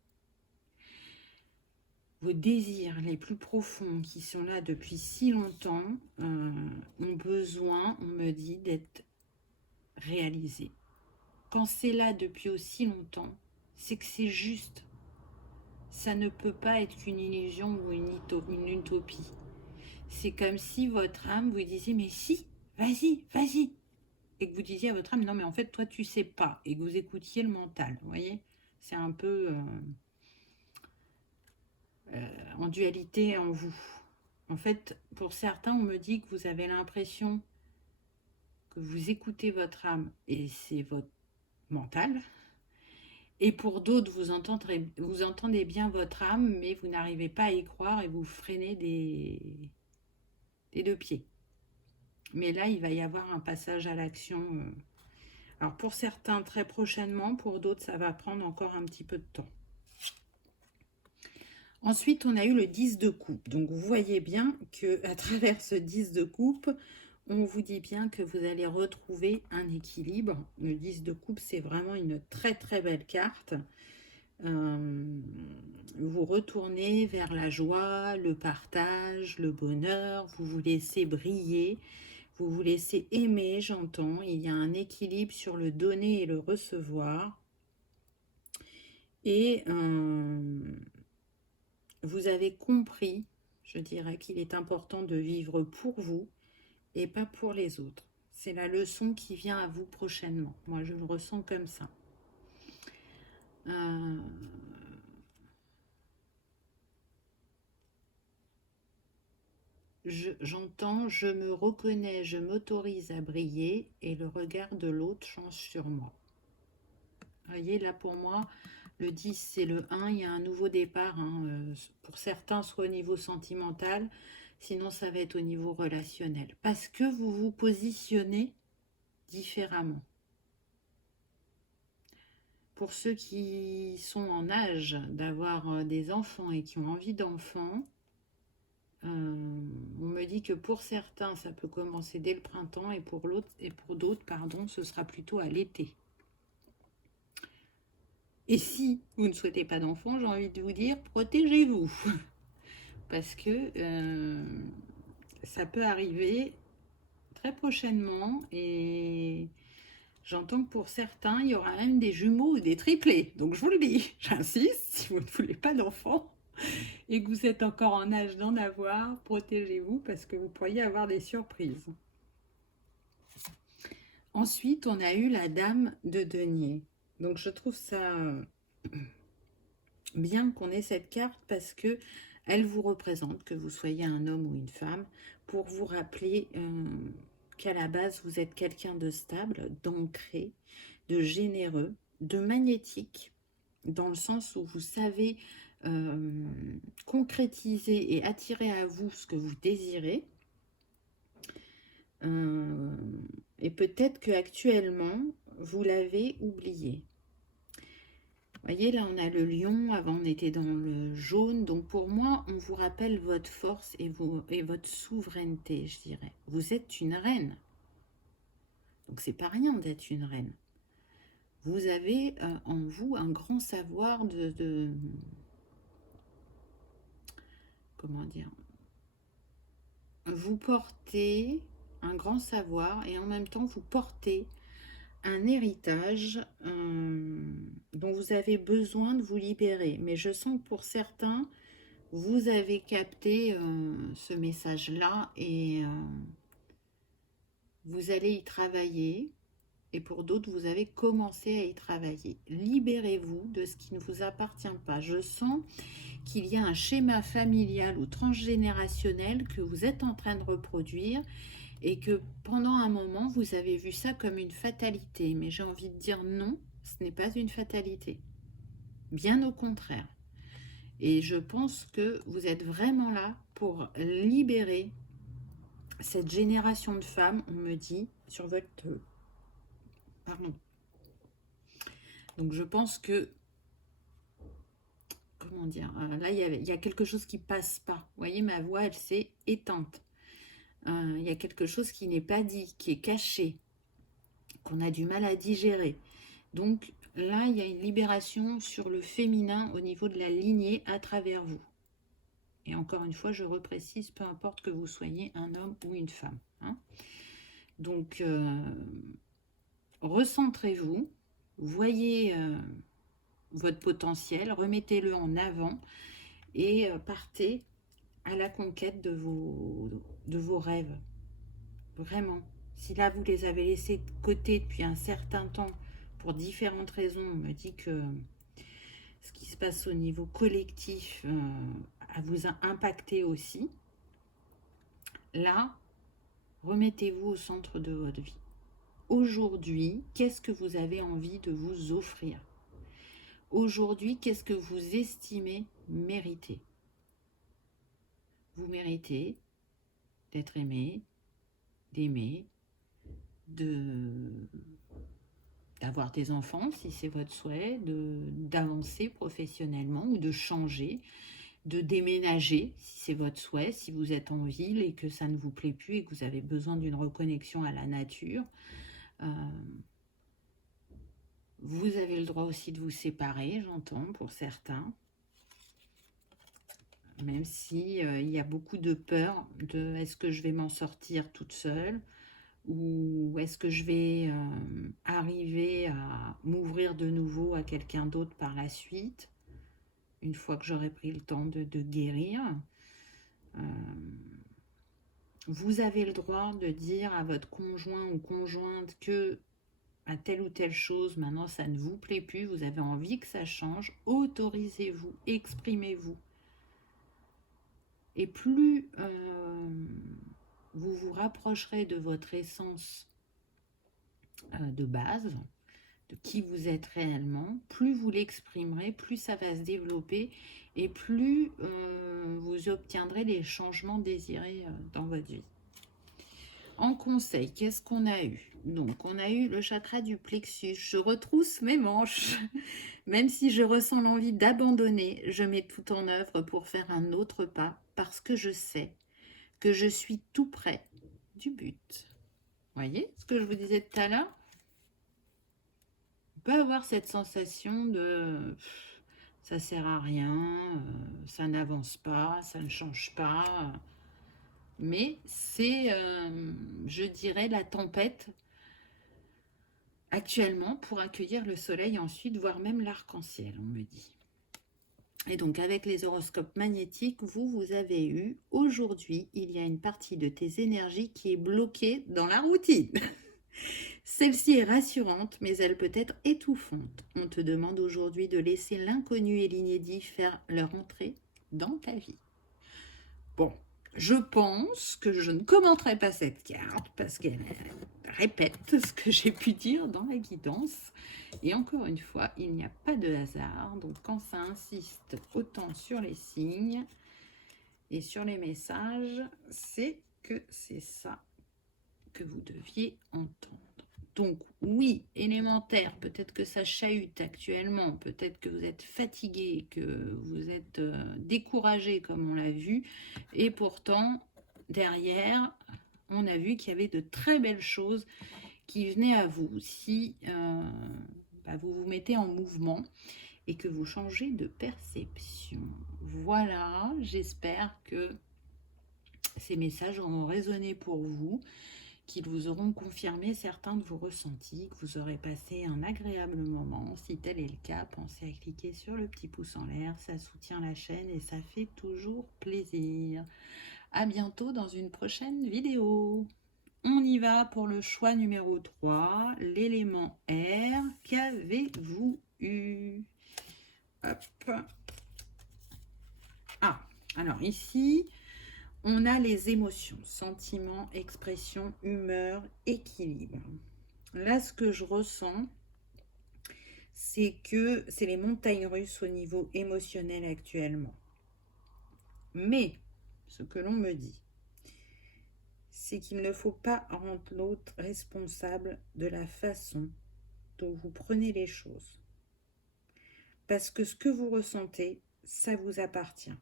Vos désirs les plus profonds qui sont là depuis si longtemps ont besoin, on me dit, d'être réalisés. Quand c'est là depuis aussi longtemps, c'est que c'est juste. Ça ne peut pas être qu'une illusion ou une utopie. C'est comme si votre âme vous disait « mais si, vas-y, vas-y ». et que vous disiez à votre âme, non mais en fait, toi, tu sais pas, et que vous écoutiez le mental, vous voyez? C'est un peu en dualité en vous. En fait, pour certains, on me dit que vous avez l'impression que vous écoutez votre âme, et c'est votre mental. Et pour d'autres, vous entendez bien votre âme, mais vous n'arrivez pas à y croire et vous freinez des deux pieds. Mais là, il va y avoir un passage à l'action. Alors pour certains, très prochainement. Pour d'autres, ça va prendre encore un petit peu de temps. Ensuite, on a eu le 10 de coupe. Donc, vous voyez bien qu'à travers ce 10 de coupe, on vous dit bien que vous allez retrouver un équilibre. Le 10 de coupe, c'est vraiment une très très belle carte. Vous retournez vers la joie, le partage, le bonheur, vous vous laissez briller, vous vous laissez aimer, j'entends. Il y a un équilibre sur le donner et le recevoir. Et vous avez compris, je dirais, qu'il est important de vivre pour vous et pas pour les autres. C'est la leçon qui vient à vous prochainement. Moi, je le ressens comme ça. J'entends, je me reconnais, je m'autorise à briller et le regard de l'autre change sur moi. Vous voyez, là pour moi, le 10 c'est le 1, il y a un nouveau départ. Pour certains, soit au niveau sentimental, sinon ça va être au niveau relationnel. Parce que vous vous positionnez différemment. Pour ceux qui sont en âge d'avoir des enfants et qui ont envie d'enfants, on me dit que pour certains, ça peut commencer dès le printemps et pour d'autres, ce sera plutôt à l'été. Et si vous ne souhaitez pas d'enfants, j'ai envie de vous dire, protégez-vous. Parce que ça peut arriver très prochainement et j'entends que pour certains, il y aura même des jumeaux ou des triplés. Donc je vous le dis, j'insiste, si vous ne voulez pas d'enfants et que vous êtes encore en âge d'en avoir, protégez-vous parce que vous pourriez avoir des surprises. Ensuite, on a eu la dame de denier. Donc je trouve ça bien qu'on ait cette carte parce que elle vous représente, que vous soyez un homme ou une femme, pour vous rappeler qu'à la base, vous êtes quelqu'un de stable, d'ancré, de généreux, de magnétique, dans le sens où vous savez concrétiser et attirer à vous ce que vous désirez. Et peut-être qu'actuellement, vous l'avez oublié. Vous voyez, là, on a le lion. Avant, on était dans le jaune. Donc, pour moi, on vous rappelle votre force et votre souveraineté, je dirais. Vous êtes une reine. Donc, c'est pas rien d'être une reine. Vous avez en vous un grand savoir comment dire, vous portez un grand savoir et en même temps, vous portez un héritage dont vous avez besoin de vous libérer. Mais je sens que pour certains, vous avez capté ce message-là et vous allez y travailler. Et pour d'autres, vous avez commencé à y travailler. Libérez-vous de ce qui ne vous appartient pas. Je sens qu'il y a un schéma familial ou transgénérationnel que vous êtes en train de reproduire et que pendant un moment, vous avez vu ça comme une fatalité. Mais j'ai envie de dire non, ce n'est pas une fatalité. Bien au contraire. Et je pense que vous êtes vraiment là pour libérer cette génération de femmes, on me dit, sur votre... Pardon. Donc je pense que... Comment dire, là, il y a quelque chose qui passe pas. Vous voyez, ma voix, elle s'est éteinte. Il y a quelque chose qui n'est pas dit, qui est caché, qu'on a du mal à digérer. Donc là, il y a une libération sur le féminin au niveau de la lignée à travers vous. Et encore une fois, je reprécise, peu importe que vous soyez un homme ou une femme. Donc, recentrez-vous, voyez votre potentiel, remettez-le en avant et partez à la conquête de vos rêves. Vraiment, Si là, vous les avez laissés de côté depuis un certain temps, pour différentes raisons, on me dit que ce qui se passe au niveau collectif vous a impacté aussi. Là, remettez-vous au centre de votre vie. Aujourd'hui, qu'est-ce que vous avez envie de vous offrir? Aujourd'hui, qu'est-ce que vous estimez mériter? Vous méritez d'être aimé, d'aimer, d'avoir des enfants si c'est votre souhait, d'avancer professionnellement ou de changer, de déménager si c'est votre souhait, si vous êtes en ville et que ça ne vous plaît plus et que vous avez besoin d'une reconnexion à la nature. Vous avez le droit aussi de vous séparer, j'entends, pour certains. Même si il y a beaucoup de peur de est-ce que je vais m'en sortir toute seule ou est-ce que je vais arriver à m'ouvrir de nouveau à quelqu'un d'autre par la suite, une fois que j'aurai pris le temps de guérir. Vous avez le droit de dire à votre conjoint ou conjointe que à telle ou telle chose, maintenant ça ne vous plaît plus, vous avez envie que ça change, autorisez-vous, exprimez-vous. Et plus vous vous rapprocherez de votre essence de base, de qui vous êtes réellement, plus vous l'exprimerez, plus ça va se développer et plus vous obtiendrez les changements désirés dans votre vie. En conseil, qu'est-ce qu'on a eu? Donc, on a eu le chakra du plexus. Je retrousse mes manches. Même si je ressens l'envie d'abandonner, je mets tout en œuvre pour faire un autre pas parce que je sais que je suis tout près du but. Voyez ce que je vous disais tout à l'heure? On peut avoir cette sensation de ça sert à rien, ça n'avance pas, ça ne change pas. Mais c'est, je dirais, la tempête actuellement pour accueillir le soleil ensuite, voire même l'arc-en-ciel, on me dit. Et donc avec les horoscopes magnétiques, vous avez eu, aujourd'hui, il y a une partie de tes énergies qui est bloquée dans la routine. Celle-ci est rassurante, mais elle peut être étouffante. On te demande aujourd'hui de laisser l'inconnu et l'inédit faire leur entrée dans ta vie. Bon, je pense que je ne commenterai pas cette carte parce qu'elle répète ce que j'ai pu dire dans la guidance. Et encore une fois, il n'y a pas de hasard. Donc quand ça insiste autant sur les signes et sur les messages, c'est que c'est ça que vous deviez entendre. Donc oui, élémentaire, peut-être que ça chahute actuellement, peut-être que vous êtes fatigué, que vous êtes découragé comme on l'a vu, et pourtant, derrière, on a vu qu'il y avait de très belles choses qui venaient à vous si vous vous mettez en mouvement et que vous changez de perception. Voilà, j'espère que ces messages auront résonné pour vous, qu'ils vous auront confirmé certains de vos ressentis, que vous aurez passé un agréable moment. Si tel est le cas, pensez à cliquer sur le petit pouce en l'air, ça soutient la chaîne et ça fait toujours plaisir. À bientôt dans une prochaine vidéo. On y va pour le choix numéro 3, l'élément R. Qu'avez-vous eu? Hop. Ah, alors ici, on a les émotions, sentiments, expression, humeur, équilibre. Là, ce que je ressens, c'est que c'est les montagnes russes au niveau émotionnel actuellement. Mais, ce que l'on me dit, c'est qu'il ne faut pas rendre l'autre responsable de la façon dont vous prenez les choses. Parce que ce que vous ressentez, ça vous appartient.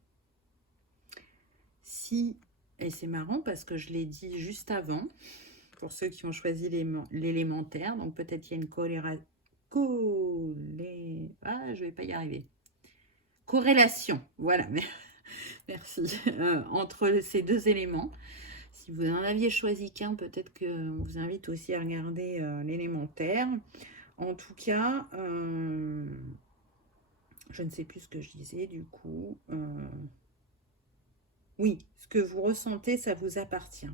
Si, et c'est marrant parce que je l'ai dit juste avant, pour ceux qui ont choisi l'élémentaire, donc peut-être il y a une je vais pas y arriver. Corrélation, voilà, merci, entre ces deux éléments. Si vous en aviez choisi qu'un, peut-être qu'on vous invite aussi à regarder l'élémentaire. En tout cas, je ne sais plus ce que je disais du coup. Oui, ce que vous ressentez, ça vous appartient.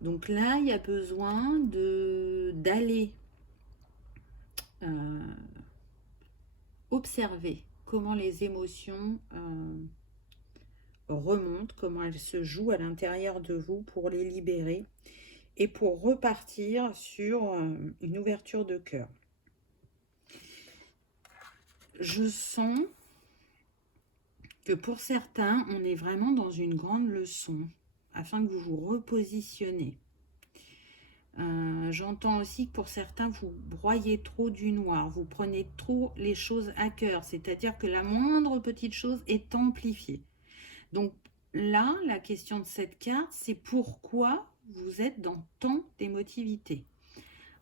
Donc là, il y a besoin d'aller observer comment les émotions remontent, comment elles se jouent à l'intérieur de vous pour les libérer et pour repartir sur une ouverture de cœur. Je sens que pour certains, on est vraiment dans une grande leçon afin que vous vous repositionnez. J'entends aussi que pour certains, vous broyez trop du noir, vous prenez trop les choses à cœur, c'est-à-dire que la moindre petite chose est amplifiée. Donc là, la question de cette carte, c'est pourquoi vous êtes dans tant d'émotivité.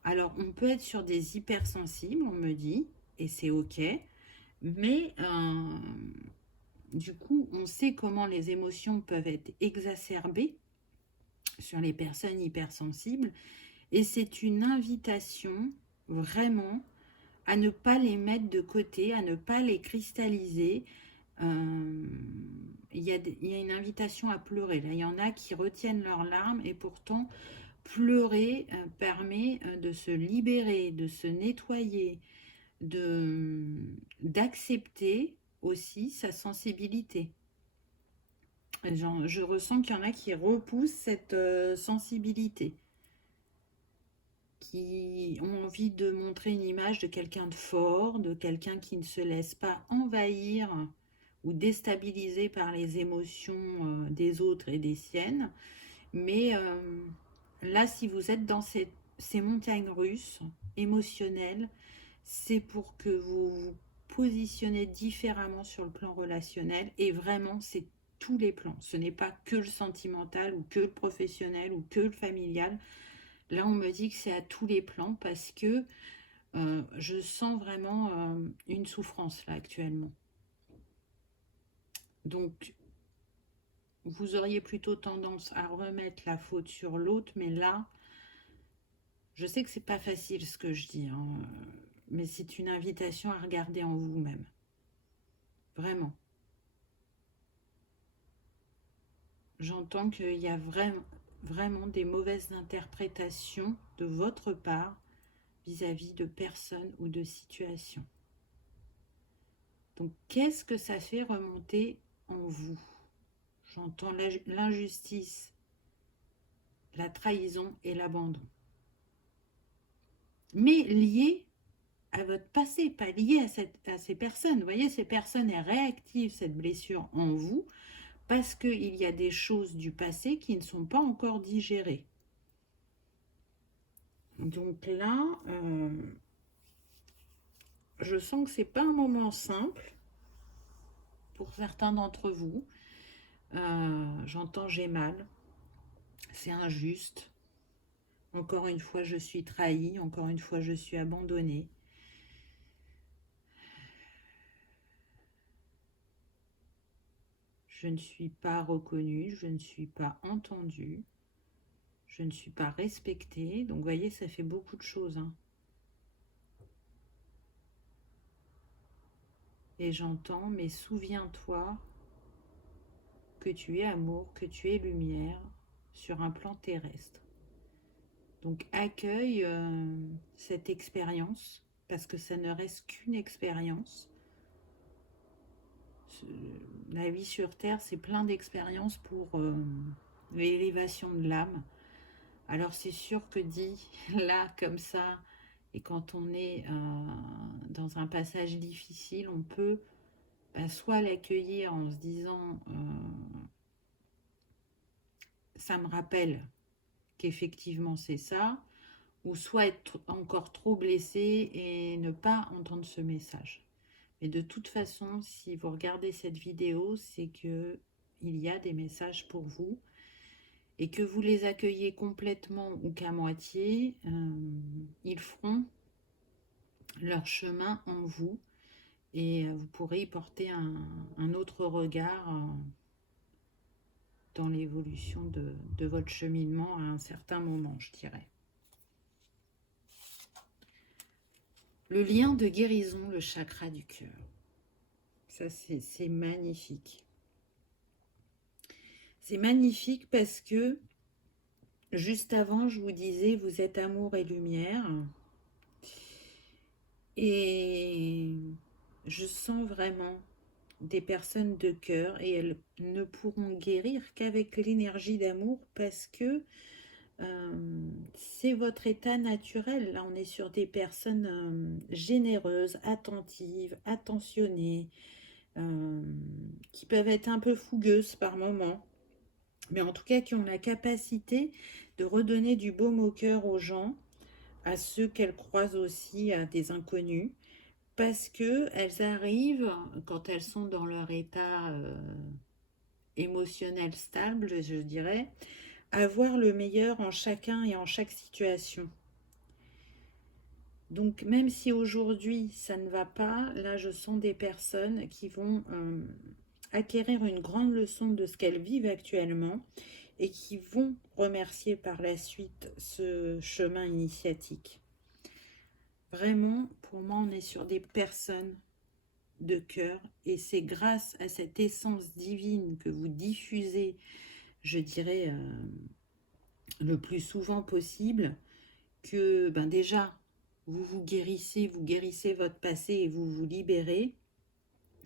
Alors, on peut être sur des hypersensibles, on me dit, et c'est ok, mais du coup, on sait comment les émotions peuvent être exacerbées sur les personnes hypersensibles, et c'est une invitation vraiment à ne pas les mettre de côté, à ne pas les cristalliser. Il y a une invitation à pleurer. Là, il y en a qui retiennent leurs larmes et pourtant pleurer permet de se libérer, de se nettoyer, d'accepter aussi sa sensibilité. Je ressens qu'il y en a qui repoussent cette sensibilité, qui ont envie de montrer une image de quelqu'un de fort, de quelqu'un qui ne se laisse pas envahir ou déstabiliser par les émotions des autres et des siennes. Mais là, si vous êtes dans ces montagnes russes émotionnelles, c'est pour que vous vous positionnez différemment sur le plan relationnel. Et vraiment, c'est tous les plans. Ce n'est pas que le sentimental ou que le professionnel ou que le familial. Là, on me dit que c'est à tous les plans parce que je sens vraiment une souffrance là actuellement. Donc, vous auriez plutôt tendance à remettre la faute sur l'autre, mais là, je sais que c'est pas facile ce que je dis, hein, mais c'est une invitation à regarder en vous-même. Vraiment. J'entends qu'il y a vraiment des mauvaises interprétations de votre part vis-à-vis de personnes ou de situations. Donc, qu'est-ce que ça fait remonter en vous? J'entends l'injustice, la trahison et l'abandon. Mais lié à votre passé, pas lié à ces personnes. Vous voyez, ces personnes, elles réactivent cette blessure en vous parce qu'il y a des choses du passé qui ne sont pas encore digérées. Donc là, je sens que ce n'est pas un moment simple pour certains d'entre vous. J'entends j'ai mal, c'est injuste. Encore une fois, je suis trahie, encore une fois, je suis abandonnée. Je ne suis pas reconnue, je ne suis pas entendue, je ne suis pas respectée. Donc, vous voyez, ça fait beaucoup de choses. Hein. Et j'entends, mais souviens-toi que tu es amour, que tu es lumière sur un plan terrestre. Donc, accueille cette expérience, parce que ça ne reste qu'une expérience. La vie sur Terre, c'est plein d'expériences pour l'élévation de l'âme. Alors c'est sûr que dit là, comme ça, et quand on est dans un passage difficile, on peut soit l'accueillir en se disant ça me rappelle qu'effectivement c'est ça, ou soit être encore trop blessé et ne pas entendre ce message. Mais de toute façon, si vous regardez cette vidéo, c'est que il y a des messages pour vous et que vous les accueillez complètement ou qu'à moitié, ils feront leur chemin en vous et vous pourrez y porter un autre regard dans l'évolution de votre cheminement à un certain moment, je dirais. Le lien de guérison, le chakra du cœur. Ça, c'est magnifique. C'est magnifique parce que Juste avant, je vous disais, vous êtes amour et lumière. Et je sens vraiment des personnes de cœur et elles ne pourront guérir qu'avec l'énergie d'amour parce que c'est votre état naturel. Là, on est sur des personnes généreuses, attentives, attentionnées, euh, qui peuvent être un peu fougueuses par moments, mais en tout cas qui ont la capacité de redonner du baume au cœur aux gens, à ceux qu'elles croisent aussi, à des inconnus, parce que elles arrivent, quand elles sont dans leur état émotionnel stable, je dirais, à voir le meilleur en chacun et en chaque situation. Donc même si aujourd'hui ça ne va pas, là je sens des personnes qui vont acquérir une grande leçon de ce qu'elles vivent actuellement et qui vont remercier par la suite ce chemin initiatique. Vraiment, pour moi, on est sur des personnes de cœur et c'est grâce à cette essence divine que vous diffusez, je dirais, le plus souvent possible, que déjà, vous guérissez votre passé et vous vous libérez,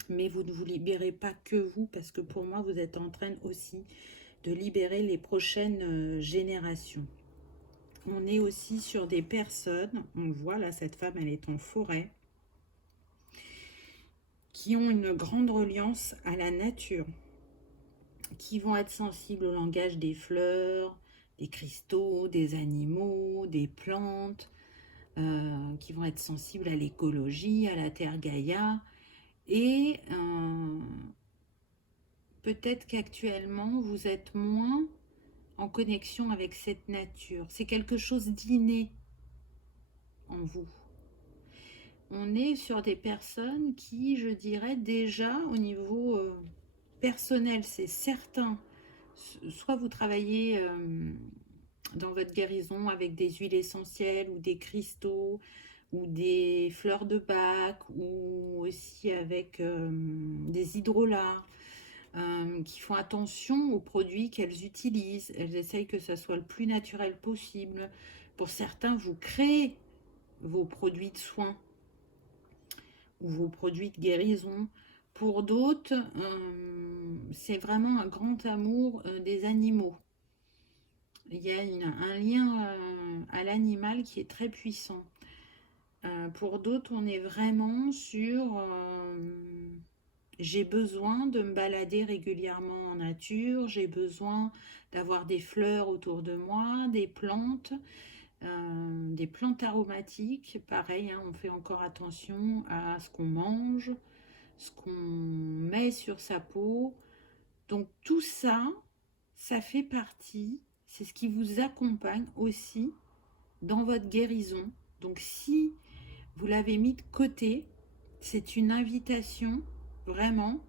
mais vous ne vous libérez pas que vous, parce que pour moi, vous êtes en train aussi de libérer les prochaines générations. On est aussi sur des personnes, on le voit là, cette femme, elle est en forêt, qui ont une grande reliance à la nature, qui vont être sensibles au langage des fleurs, des cristaux, des animaux, des plantes, qui vont être sensibles à l'écologie, à la terre Gaïa. Et peut-être qu'actuellement, vous êtes moins en connexion avec cette nature. C'est quelque chose d'inné en vous. On est sur des personnes qui, je dirais, déjà au niveau personnel, c'est certain. Soit vous travaillez dans votre guérison avec des huiles essentielles ou des cristaux ou des fleurs de bac ou aussi avec des hydrolats qui font attention aux produits qu'elles utilisent. Elles essayent que ça soit le plus naturel possible. Pour certains, vous créez vos produits de soins ou vos produits de guérison. Pour d'autres, c'est vraiment un grand amour des animaux. Il y a un lien à l'animal qui est très puissant. Pour d'autres, on est vraiment sur j'ai besoin de me balader régulièrement en nature, j'ai besoin d'avoir des fleurs autour de moi, des plantes aromatiques. Pareil, hein, on fait encore attention à ce qu'on mange, ce qu'on met sur sa peau. Donc tout ça, ça fait partie, c'est ce qui vous accompagne aussi dans votre guérison. Donc si vous l'avez mis de côté, c'est une invitation vraiment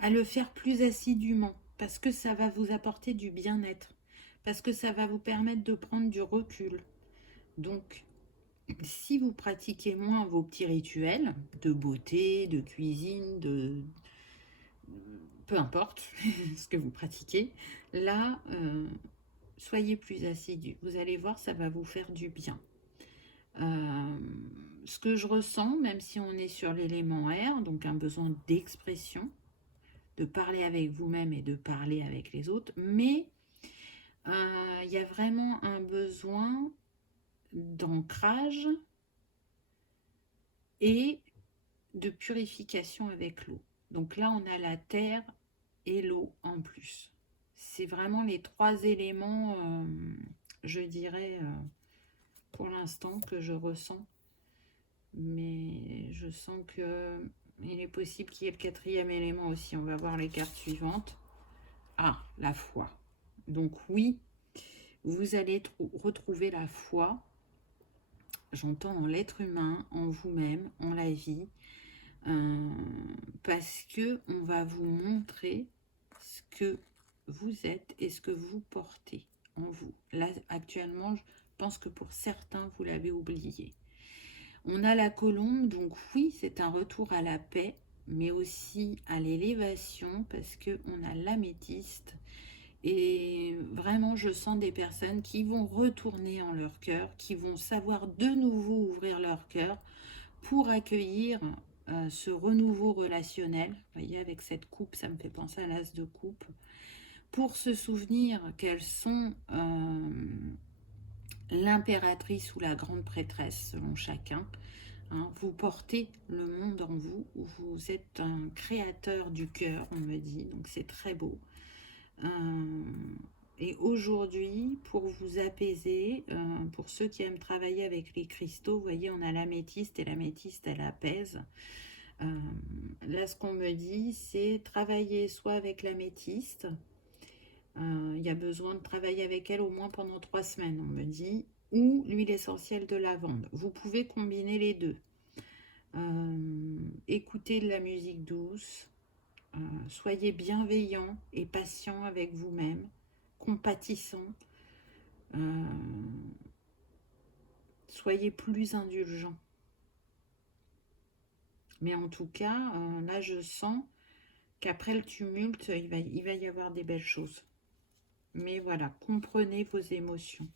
à le faire plus assidûment parce que ça va vous apporter du bien-être, parce que ça va vous permettre de prendre du recul. Donc si vous pratiquez moins vos petits rituels de beauté, de cuisine, de peu importe ce que vous pratiquez, là, soyez plus assidus. Vous allez voir, ça va vous faire du bien. Ce que je ressens, même si on est sur l'élément R, donc un besoin d'expression, de parler avec vous-même et de parler avec les autres, mais il y a vraiment un besoin d'ancrage et de purification avec l'eau. Donc là, on a la terre et l'eau en plus. C'est vraiment les trois éléments, je dirais, pour l'instant, que je ressens. Mais je sens que il est possible qu'il y ait le quatrième élément aussi. On va voir les cartes suivantes. Ah, la foi. Donc oui, vous allez retrouver la foi. J'entends en l'être humain, en vous-même, en la vie. Parce que on va vous montrer ce que vous êtes et ce que vous portez en vous. Là, actuellement, je pense que pour certains, vous l'avez oublié. On a la colombe, donc oui, c'est un retour à la paix, mais aussi à l'élévation, parce qu'on a l'améthyste Et vraiment, je sens des personnes qui vont retourner en leur cœur, qui vont savoir de nouveau ouvrir leur cœur pour accueillir ce renouveau relationnel. Vous voyez, avec cette coupe, ça me fait penser à l'as de coupe. Pour se souvenir qu'elles sont l'impératrice ou la grande prêtresse, selon chacun. Hein, vous portez le monde en vous, vous êtes un créateur du cœur, on me dit, donc c'est très beau. Et aujourd'hui, pour vous apaiser, pour ceux qui aiment travailler avec les cristaux, vous voyez, on a l'améthyste et l'améthyste, elle apaise. Là, ce qu'on me dit, c'est travailler soit avec l'améthyste, il y a besoin de travailler avec elle au moins pendant 3 semaines, on me dit, ou l'huile essentielle de lavande. Vous pouvez combiner les deux. Écoutez de la musique douce, soyez bienveillant et patient avec vous-même, compatissant, soyez plus indulgent. Mais en tout cas, là je sens qu'après le tumulte, il va y avoir des belles choses. Mais voilà, comprenez vos émotions.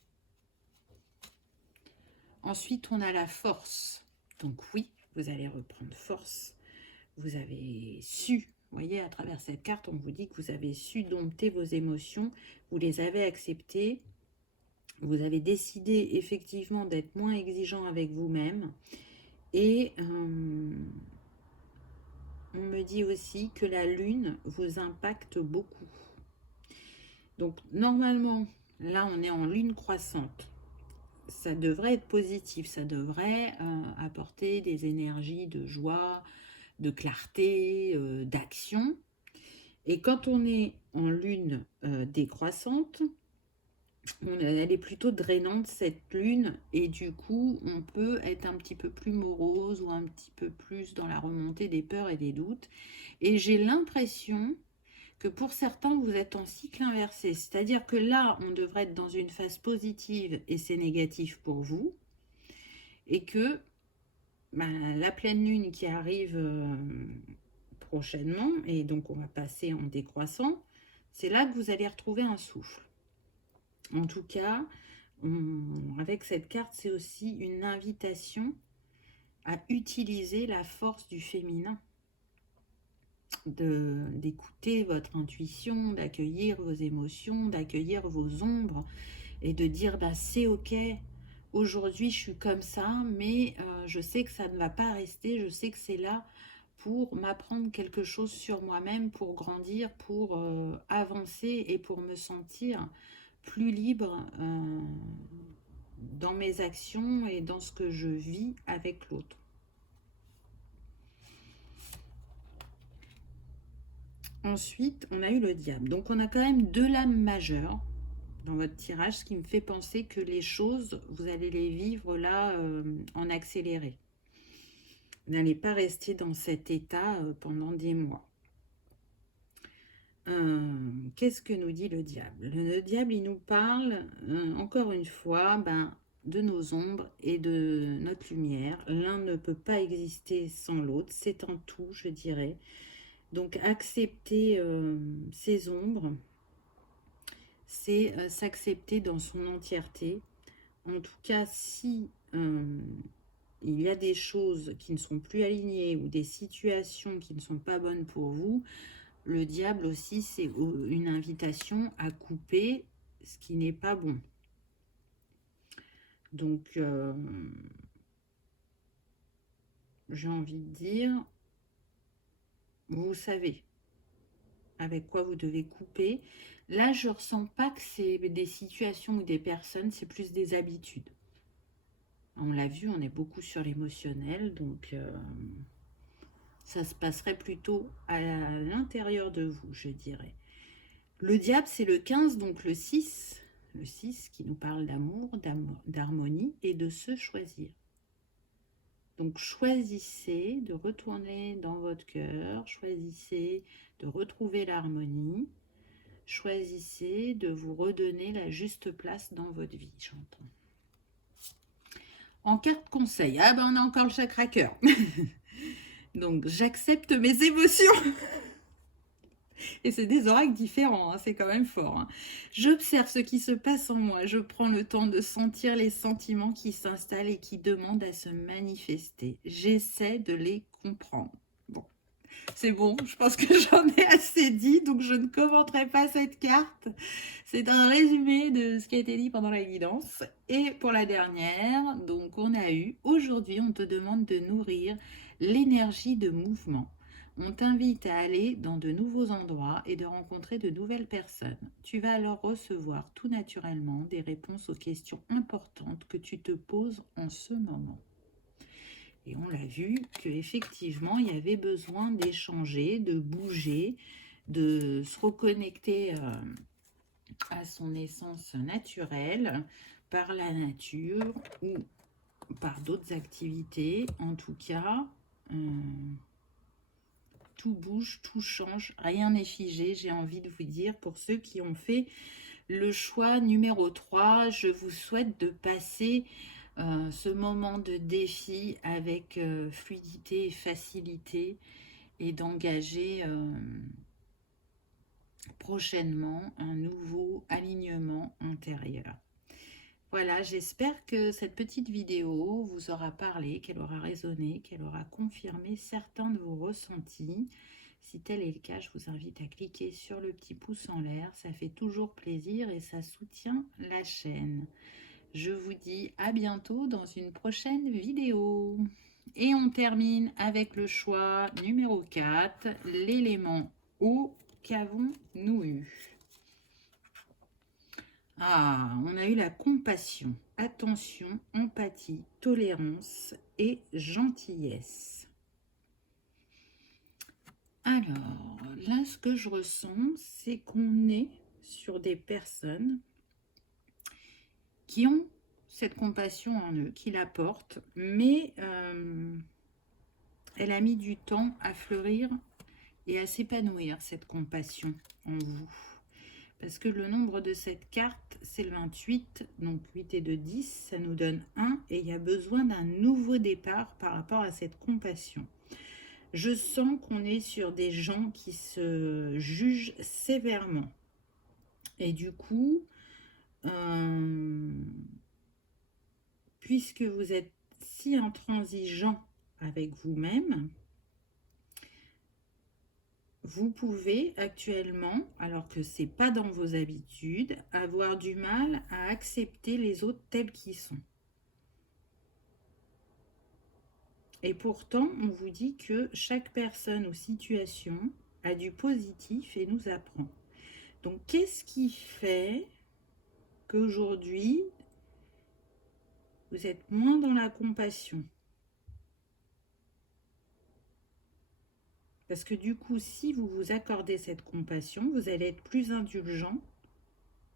Ensuite, on a la force. Donc oui, vous allez reprendre force. Vous avez su, vous voyez, à travers cette carte, on vous dit que vous avez su dompter vos émotions. Vous les avez acceptées. Vous avez décidé effectivement d'être moins exigeant avec vous-même. Et on me dit aussi que la lune vous impacte beaucoup. Donc normalement, là on est en lune croissante. Ça devrait être positif, ça devrait apporter des énergies de joie, de clarté, d'action. Et quand on est en lune décroissante, elle est plutôt drainante cette lune, et du coup on peut être un petit peu plus morose ou un petit peu plus dans la remontée des peurs et des doutes. Et j'ai l'impression que pour certains, vous êtes en cycle inversé. C'est-à-dire que là, on devrait être dans une phase positive et c'est négatif pour vous. Et que la pleine lune qui arrive prochainement, et donc on va passer en décroissant, c'est là que vous allez retrouver un souffle. En tout cas, avec cette carte, c'est aussi une invitation à utiliser la force du féminin. D'écouter votre intuition, d'accueillir vos émotions, d'accueillir vos ombres et de dire bah, c'est ok, aujourd'hui je suis comme ça, mais je sais que ça ne va pas rester, je sais que c'est là pour m'apprendre quelque chose sur moi-même, pour grandir, pour avancer et pour me sentir plus libre dans mes actions et dans ce que je vis avec l'autre. Ensuite, on a eu le diable. Donc, on a quand même 2 lames majeures dans votre tirage, ce qui me fait penser que les choses, vous allez les vivre là en accéléré. Vous n'allez pas rester dans cet état pendant des mois. Qu'est-ce que nous dit le diable? Le diable, il nous parle, encore une fois, de nos ombres et de notre lumière. L'un ne peut pas exister sans l'autre. C'est un tout, je dirais. Donc, accepter ces ombres, c'est s'accepter dans son entièreté. En tout cas, si il y a des choses qui ne sont plus alignées ou des situations qui ne sont pas bonnes pour vous, le diable aussi, c'est une invitation à couper ce qui n'est pas bon. Donc, j'ai envie de dire, vous savez avec quoi vous devez couper. Là, je ne ressens pas que c'est des situations ou des personnes, c'est plus des habitudes. On l'a vu, on est beaucoup sur l'émotionnel, donc ça se passerait plutôt à l'intérieur de vous, je dirais. Le diable, c'est le 15, donc le 6 qui nous parle d'amour, d'harmonie et de se choisir. Donc choisissez de retourner dans votre cœur, choisissez de retrouver l'harmonie, choisissez de vous redonner la juste place dans votre vie, j'entends. En carte conseil, on a encore le chakra cœur. Donc j'accepte mes émotions. Et c'est des oracles différents, hein, c'est quand même fort. Hein. J'observe ce qui se passe en moi. Je prends le temps de sentir les sentiments qui s'installent et qui demandent à se manifester. J'essaie de les comprendre. Bon, c'est bon, je pense que j'en ai assez dit, donc je ne commenterai pas cette carte. C'est un résumé de ce qui a été dit pendant la guidance. Et pour la dernière, donc on a eu, aujourd'hui on te demande de nourrir l'énergie de mouvement. On t'invite à aller dans de nouveaux endroits et de rencontrer de nouvelles personnes. Tu vas alors recevoir tout naturellement des réponses aux questions importantes que tu te poses en ce moment. Et on l'a vu qu'effectivement, il y avait besoin d'échanger, de bouger, de se reconnecter à son essence naturelle par la nature ou par d'autres activités. En tout cas, tout bouge, tout change, rien n'est figé, j'ai envie de vous dire. Pour ceux qui ont fait le choix numéro 3, je vous souhaite de passer ce moment de défi avec fluidité et facilité et d'engager prochainement un nouveau alignement intérieur. Voilà, j'espère que cette petite vidéo vous aura parlé, qu'elle aura résonné, qu'elle aura confirmé certains de vos ressentis. Si tel est le cas, je vous invite à cliquer sur le petit pouce en l'air, ça fait toujours plaisir et ça soutient la chaîne. Je vous dis à bientôt dans une prochaine vidéo. Et on termine avec le choix numéro 4, l'élément eau qu'avons-nous eu? Ah, on a eu la compassion, attention, empathie, tolérance et gentillesse. Alors, là, ce que je ressens, c'est qu'on est sur des personnes qui ont cette compassion en eux, qui la portent, mais elle a mis du temps à fleurir et à s'épanouir, cette compassion en vous. Parce que le nombre de cette carte, c'est le 28, donc 8 et 2, 10, ça nous donne 1, et il y a besoin d'un nouveau départ par rapport à cette compassion. Je sens qu'on est sur des gens qui se jugent sévèrement. Et du coup, puisque vous êtes si intransigeant avec vous-même, vous pouvez actuellement, alors que ce n'est pas dans vos habitudes, avoir du mal à accepter les autres tels qu'ils sont. Et pourtant, on vous dit que chaque personne ou situation a du positif et nous apprend. Donc, qu'est-ce qui fait qu'aujourd'hui, vous êtes moins dans la compassion? Parce que du coup, si vous vous accordez cette compassion, vous allez être plus indulgent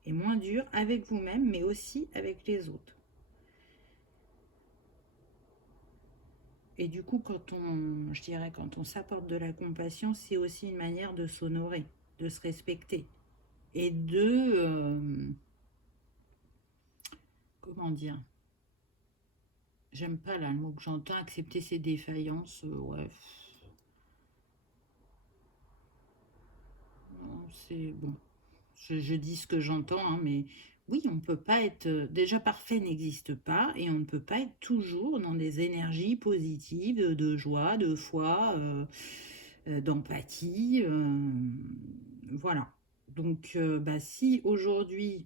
et moins dur avec vous-même, mais aussi avec les autres. Et du coup, quand on s'apporte de la compassion, c'est aussi une manière de s'honorer, de se respecter et de... comment dire? J'aime pas là le mot que j'entends, accepter ses défaillances, ouais. C'est bon. Je dis ce que j'entends, hein, mais oui, on ne peut pas être... déjà, parfait n'existe pas, et on ne peut pas être toujours dans des énergies positives, de joie, de foi, d'empathie. Voilà. Donc, si aujourd'hui,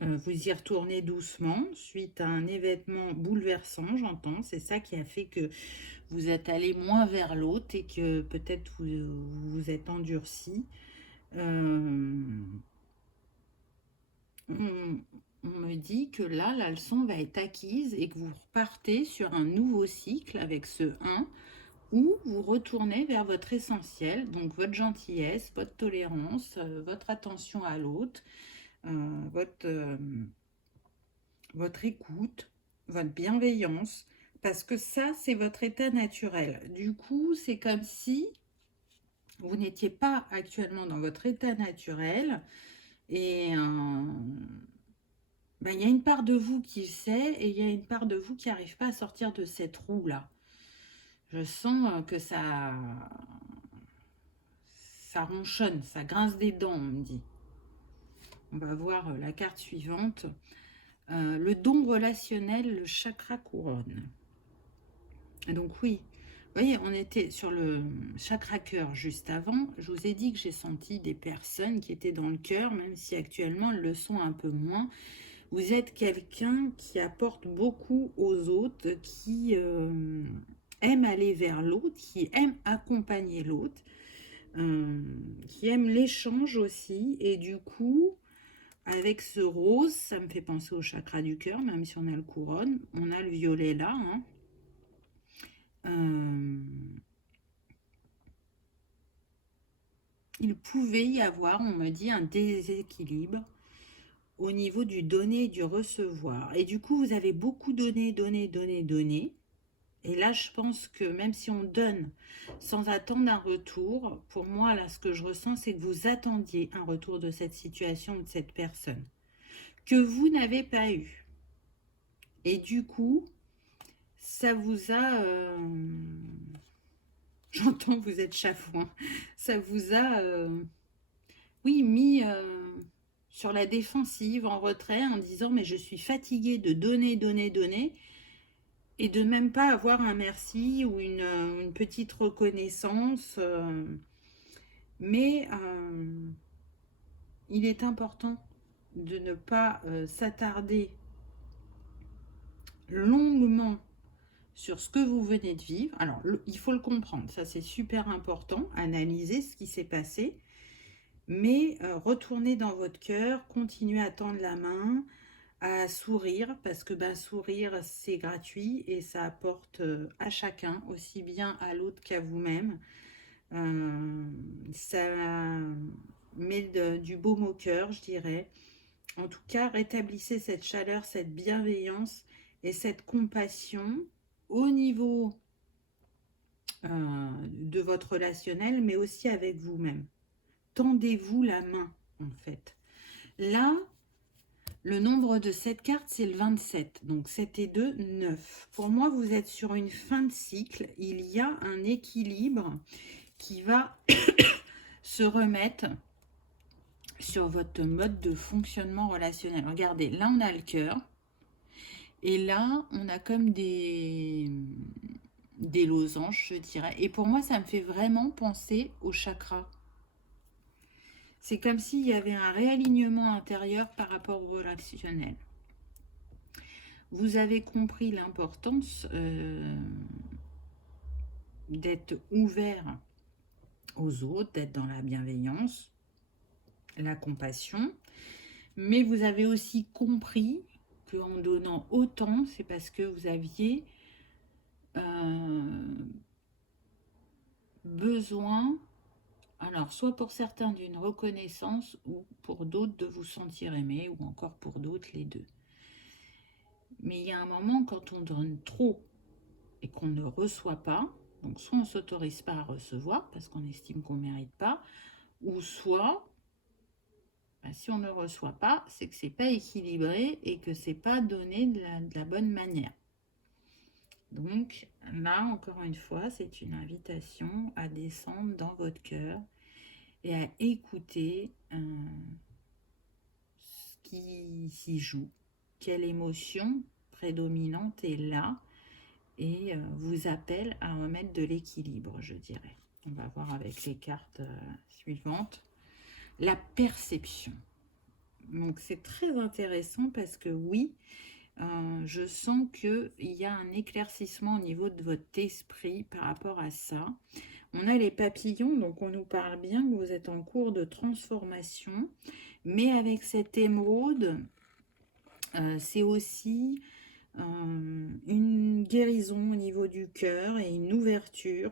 vous y retournez doucement, suite à un événement bouleversant, j'entends, c'est ça qui a fait que vous êtes allé moins vers l'autre et que peut-être vous vous êtes endurci. On me dit que là, la leçon va être acquise et que vous repartez sur un nouveau cycle avec ce 1 où vous retournez vers votre essentiel, donc votre gentillesse, votre tolérance, votre attention à l'autre, votre écoute, votre bienveillance, parce que ça, c'est votre état naturel. Du coup, c'est comme si vous n'étiez pas actuellement dans votre état naturel et il y a une part de vous qui le sait et il y a une part de vous qui n'arrive pas à sortir de cette roue-là. Je sens que ça ça ronchonne, ça grince des dents, on me dit. On va voir la carte suivante. Le don relationnel, le chakra couronne. Et donc oui, vous voyez, on était sur le chakra cœur juste avant. Je vous ai dit que j'ai senti des personnes qui étaient dans le cœur, même si actuellement elles le sont un peu moins. Vous êtes quelqu'un qui apporte beaucoup aux autres, qui aime aller vers l'autre, qui aime accompagner l'autre, qui aime l'échange aussi. Et du coup, avec ce rose, ça me fait penser au chakra du cœur, même si on a le couronne. On a le violet là, hein. Il pouvait y avoir, on me dit, un déséquilibre au niveau du donner et du recevoir. Et du coup, vous avez beaucoup donné, donné, donné, donné. Et là, je pense que même si on donne sans attendre un retour, pour moi, là, ce que je ressens, c'est que vous attendiez un retour de cette situation ou de cette personne que vous n'avez pas eu. Et du coup, ça vous a... J'entends, vous êtes chafouin. Ça vous a, oui, mis sur la défensive, en retrait, en disant, mais je suis fatiguée de donner, donner, donner, et de même pas avoir un merci ou une petite reconnaissance. Mais il est important de ne pas s'attarder longuement sur ce que vous venez de vivre. Alors, il faut le comprendre, ça c'est super important, analyser ce qui s'est passé, mais retournez dans votre cœur, continuez à tendre la main, à sourire, parce que sourire c'est gratuit et ça apporte à chacun, aussi bien à l'autre qu'à vous-même. Ça met du baume au cœur, je dirais. En tout cas, rétablissez cette chaleur, cette bienveillance et cette compassion au niveau de votre relationnel, mais aussi avec vous-même. Tendez-vous la main, en fait. Là, le nombre de cette carte, c'est le 27. Donc, 7 et 2, 9. Pour moi, vous êtes sur une fin de cycle. Il y a un équilibre qui va se remettre sur votre mode de fonctionnement relationnel. Regardez, là, on a le cœur. Et là, on a comme des losanges, je dirais. Et pour moi, ça me fait vraiment penser au chakra. C'est comme s'il y avait un réalignement intérieur par rapport au relationnel. Vous avez compris l'importance d'être ouvert aux autres, d'être dans la bienveillance, la compassion. Mais vous avez aussi compris qu'en donnant autant, c'est parce que vous aviez besoin, alors soit pour certains d'une reconnaissance ou pour d'autres de vous sentir aimé ou encore pour d'autres les deux. Mais il y a un moment quand on donne trop et qu'on ne reçoit pas, donc soit on ne s'autorise pas à recevoir parce qu'on estime qu'on ne mérite pas, ou soit si on ne reçoit pas, c'est que c'est pas équilibré et que c'est pas donné de la bonne manière. Donc là, encore une fois, c'est une invitation à descendre dans votre cœur et à écouter ce qui s'y joue, quelle émotion prédominante est là et vous appelle à remettre de l'équilibre, je dirais. On va voir avec les cartes suivantes. La perception. Donc c'est très intéressant parce que oui, je sens qu'il y a un éclaircissement au niveau de votre esprit par rapport à ça. On a les papillons, donc on nous parle bien que vous êtes en cours de transformation. Mais avec cette émeraude, c'est aussi une guérison au niveau du cœur et une ouverture.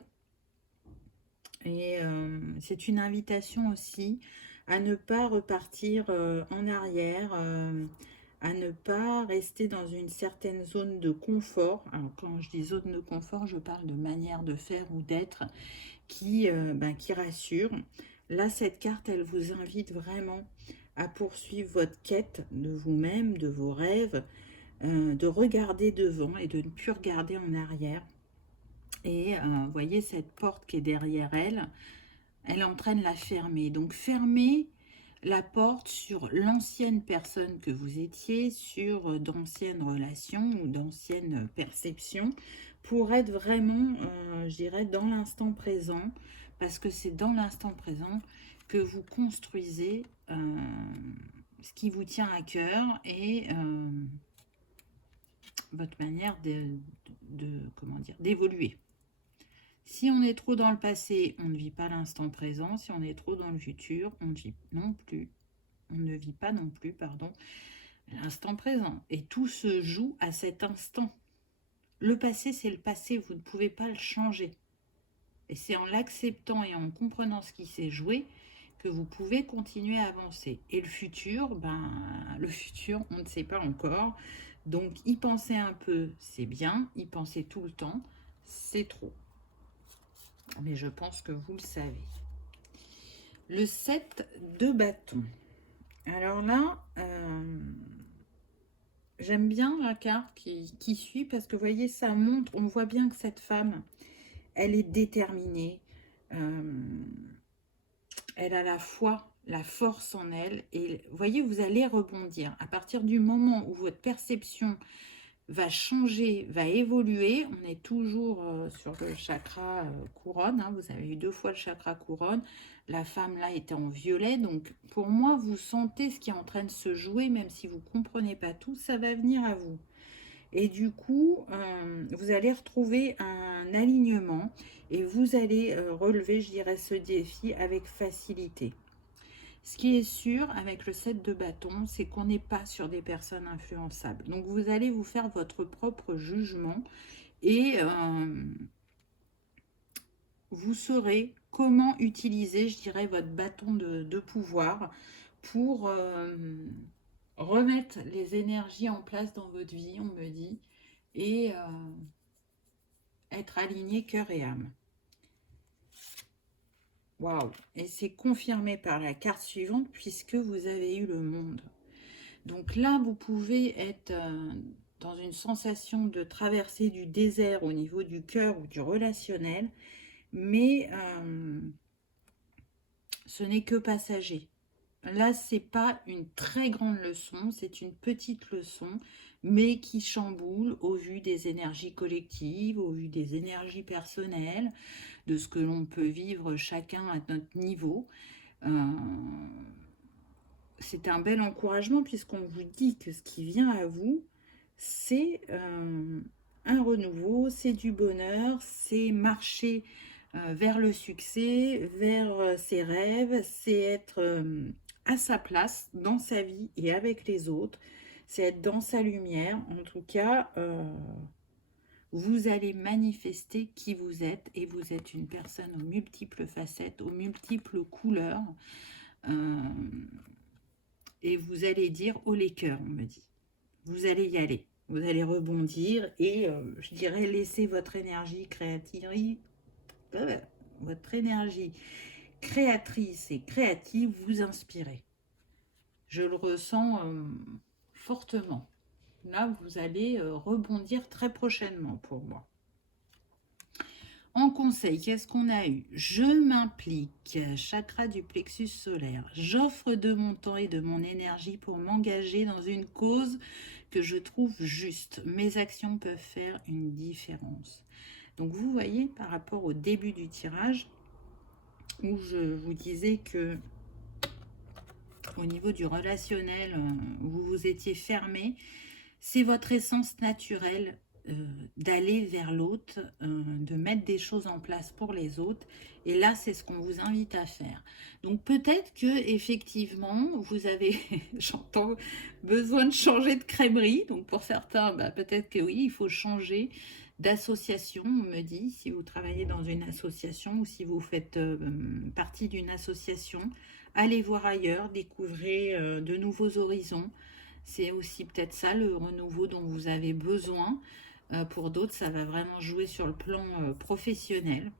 Et c'est une invitation aussi à ne pas repartir en arrière, à ne pas rester dans une certaine zone de confort. Alors quand je dis zone de confort, je parle de manière de faire ou d'être qui rassure. Là, cette carte, elle vous invite vraiment à poursuivre votre quête de vous-même, de vos rêves, de regarder devant et de ne plus regarder en arrière. Et vous voyez cette porte qui est derrière elle, elle est en train de la fermer. Donc fermez la porte sur l'ancienne personne que vous étiez, sur d'anciennes relations ou d'anciennes perceptions, pour être vraiment, je dirais, dans l'instant présent, parce que c'est dans l'instant présent que vous construisez ce qui vous tient à cœur et votre manière comment dire, d'évoluer. Si on est trop dans le passé, on ne vit pas l'instant présent. Si on est trop dans le futur, on ne vit non plus. On ne vit pas non plus, pardon, l'instant présent. Et tout se joue à cet instant. Le passé, c'est le passé. Vous ne pouvez pas le changer. Et c'est en l'acceptant et en comprenant ce qui s'est joué que vous pouvez continuer à avancer. Et le futur, le futur, on ne sait pas encore. Donc, y penser un peu, c'est bien. Y penser tout le temps, c'est trop. Mais je pense que vous le savez. Le 7 de bâton. Alors là, j'aime bien la carte qui suit parce que vous voyez, ça montre, on voit bien que cette femme, elle est déterminée. Elle a la foi, la force en elle. Et vous voyez, vous allez rebondir. À partir du moment où votre perception va changer, va évoluer. On est toujours sur le chakra couronne. Hein. Vous avez eu 2 fois le chakra couronne. La femme là était en violet. Donc pour moi, vous sentez ce qui est en train de se jouer, même si vous ne comprenez pas tout, ça va venir à vous. Et du coup, vous allez retrouver un alignement et vous allez relever, je dirais, ce défi avec facilité. Ce qui est sûr avec le 7 de bâton, c'est qu'on n'est pas sur des personnes influençables. Donc vous allez vous faire votre propre jugement et vous saurez comment utiliser, je dirais, votre bâton de pouvoir pour remettre les énergies en place dans votre vie, on me dit, et être aligné cœur et âme. Waouh! Et c'est confirmé par la carte suivante puisque vous avez eu le monde. Donc là, vous pouvez être dans une sensation de traverser du désert au niveau du cœur ou du relationnel, mais ce n'est que passager. Là, c'est pas une très grande leçon, c'est une petite leçon, mais qui chamboule au vu des énergies collectives, au vu des énergies personnelles, de ce que l'on peut vivre chacun à notre niveau. C'est un bel encouragement puisqu'on vous dit que ce qui vient à vous, c'est un renouveau, c'est du bonheur, c'est marcher vers le succès, vers ses rêves, c'est être à sa place dans sa vie et avec les autres, c'est être dans sa lumière. En tout cas, vous allez manifester qui vous êtes et vous êtes une personne aux multiples facettes, aux multiples couleurs. Et vous allez dire haut les cœurs, on me dit. Vous allez y aller. Vous allez rebondir et je dirais laisser votre énergie votre énergie créatrice et créative vous inspirer. Je le ressens fortement. Là, vous allez rebondir très prochainement pour moi. En conseil, qu'est-ce qu'on a eu? Je m'implique, chakra du plexus solaire. J'offre de mon temps et de mon énergie pour m'engager dans une cause que je trouve juste. Mes actions peuvent faire une différence. Donc vous voyez, par rapport au début du tirage, où je vous disais que au niveau du relationnel, vous vous étiez fermé, c'est votre essence naturelle d'aller vers l'autre, de mettre des choses en place pour les autres. Et là, c'est ce qu'on vous invite à faire. Donc peut-être que effectivement, vous avez, j'entends, besoin de changer de crèmerie. Donc pour certains, peut-être que oui, il faut changer d'association, on me dit, si vous travaillez dans une association ou si vous faites partie d'une association, allez voir ailleurs, découvrez de nouveaux horizons. C'est aussi peut-être ça le renouveau dont vous avez besoin. Pour d'autres, ça va vraiment jouer sur le plan professionnel.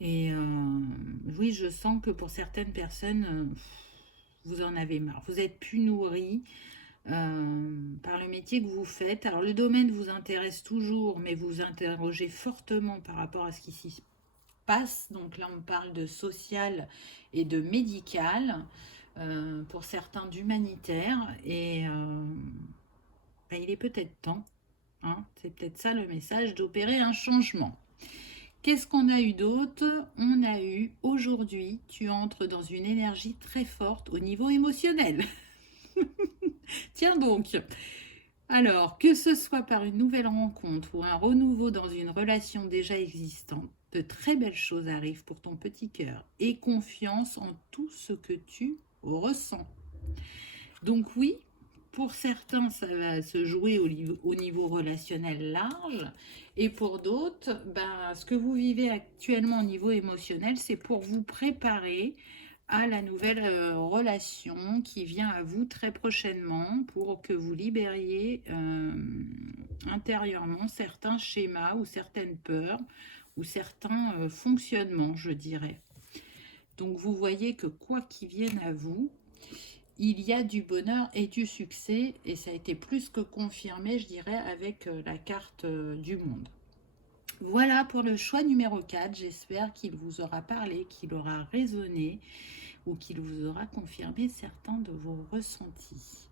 Et oui, je sens que pour certaines personnes, vous en avez marre. Vous êtes plus nourri par le métier que vous faites. Alors le domaine vous intéresse toujours, mais vous vous interrogez fortement par rapport à ce qui s'y passe. Donc là, on parle de social et de médical, pour certains d'humanitaire. Et ben, il est peut-être temps, hein, c'est peut-être ça le message, d'opérer un changement. Qu'est-ce qu'on a eu d'autre? On a eu aujourd'hui, tu entres dans une énergie très forte au niveau émotionnel. Tiens donc. Alors, que ce soit par une nouvelle rencontre ou un renouveau dans une relation déjà existante, de très belles choses arrivent pour ton petit cœur. Aie confiance en tout ce que tu ressens. Donc oui, pour certains, ça va se jouer au niveau relationnel large. Et pour d'autres, ben, ce que vous vivez actuellement au niveau émotionnel, c'est pour vous préparer à la nouvelle relation qui vient à vous très prochainement, pour que vous libériez intérieurement certains schémas ou certaines peurs ou certains fonctionnements, je dirais. Donc vous voyez que quoi qu'il vienne à vous, il y a du bonheur et du succès, et ça a été plus que confirmé, je dirais, avec la carte du monde. Voilà pour le choix numéro 4. J'espère qu'il vous aura parlé, qu'il aura résonné ou qu'il vous aura confirmé certains de vos ressentis.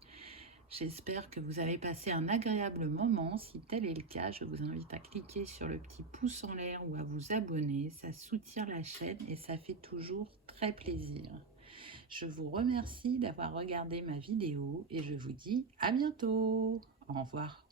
J'espère que vous avez passé un agréable moment. Si tel est le cas, je vous invite à cliquer sur le petit pouce en l'air ou à vous abonner. Ça soutient la chaîne et ça fait toujours très plaisir. Je vous remercie d'avoir regardé ma vidéo et je vous dis à bientôt. Au revoir.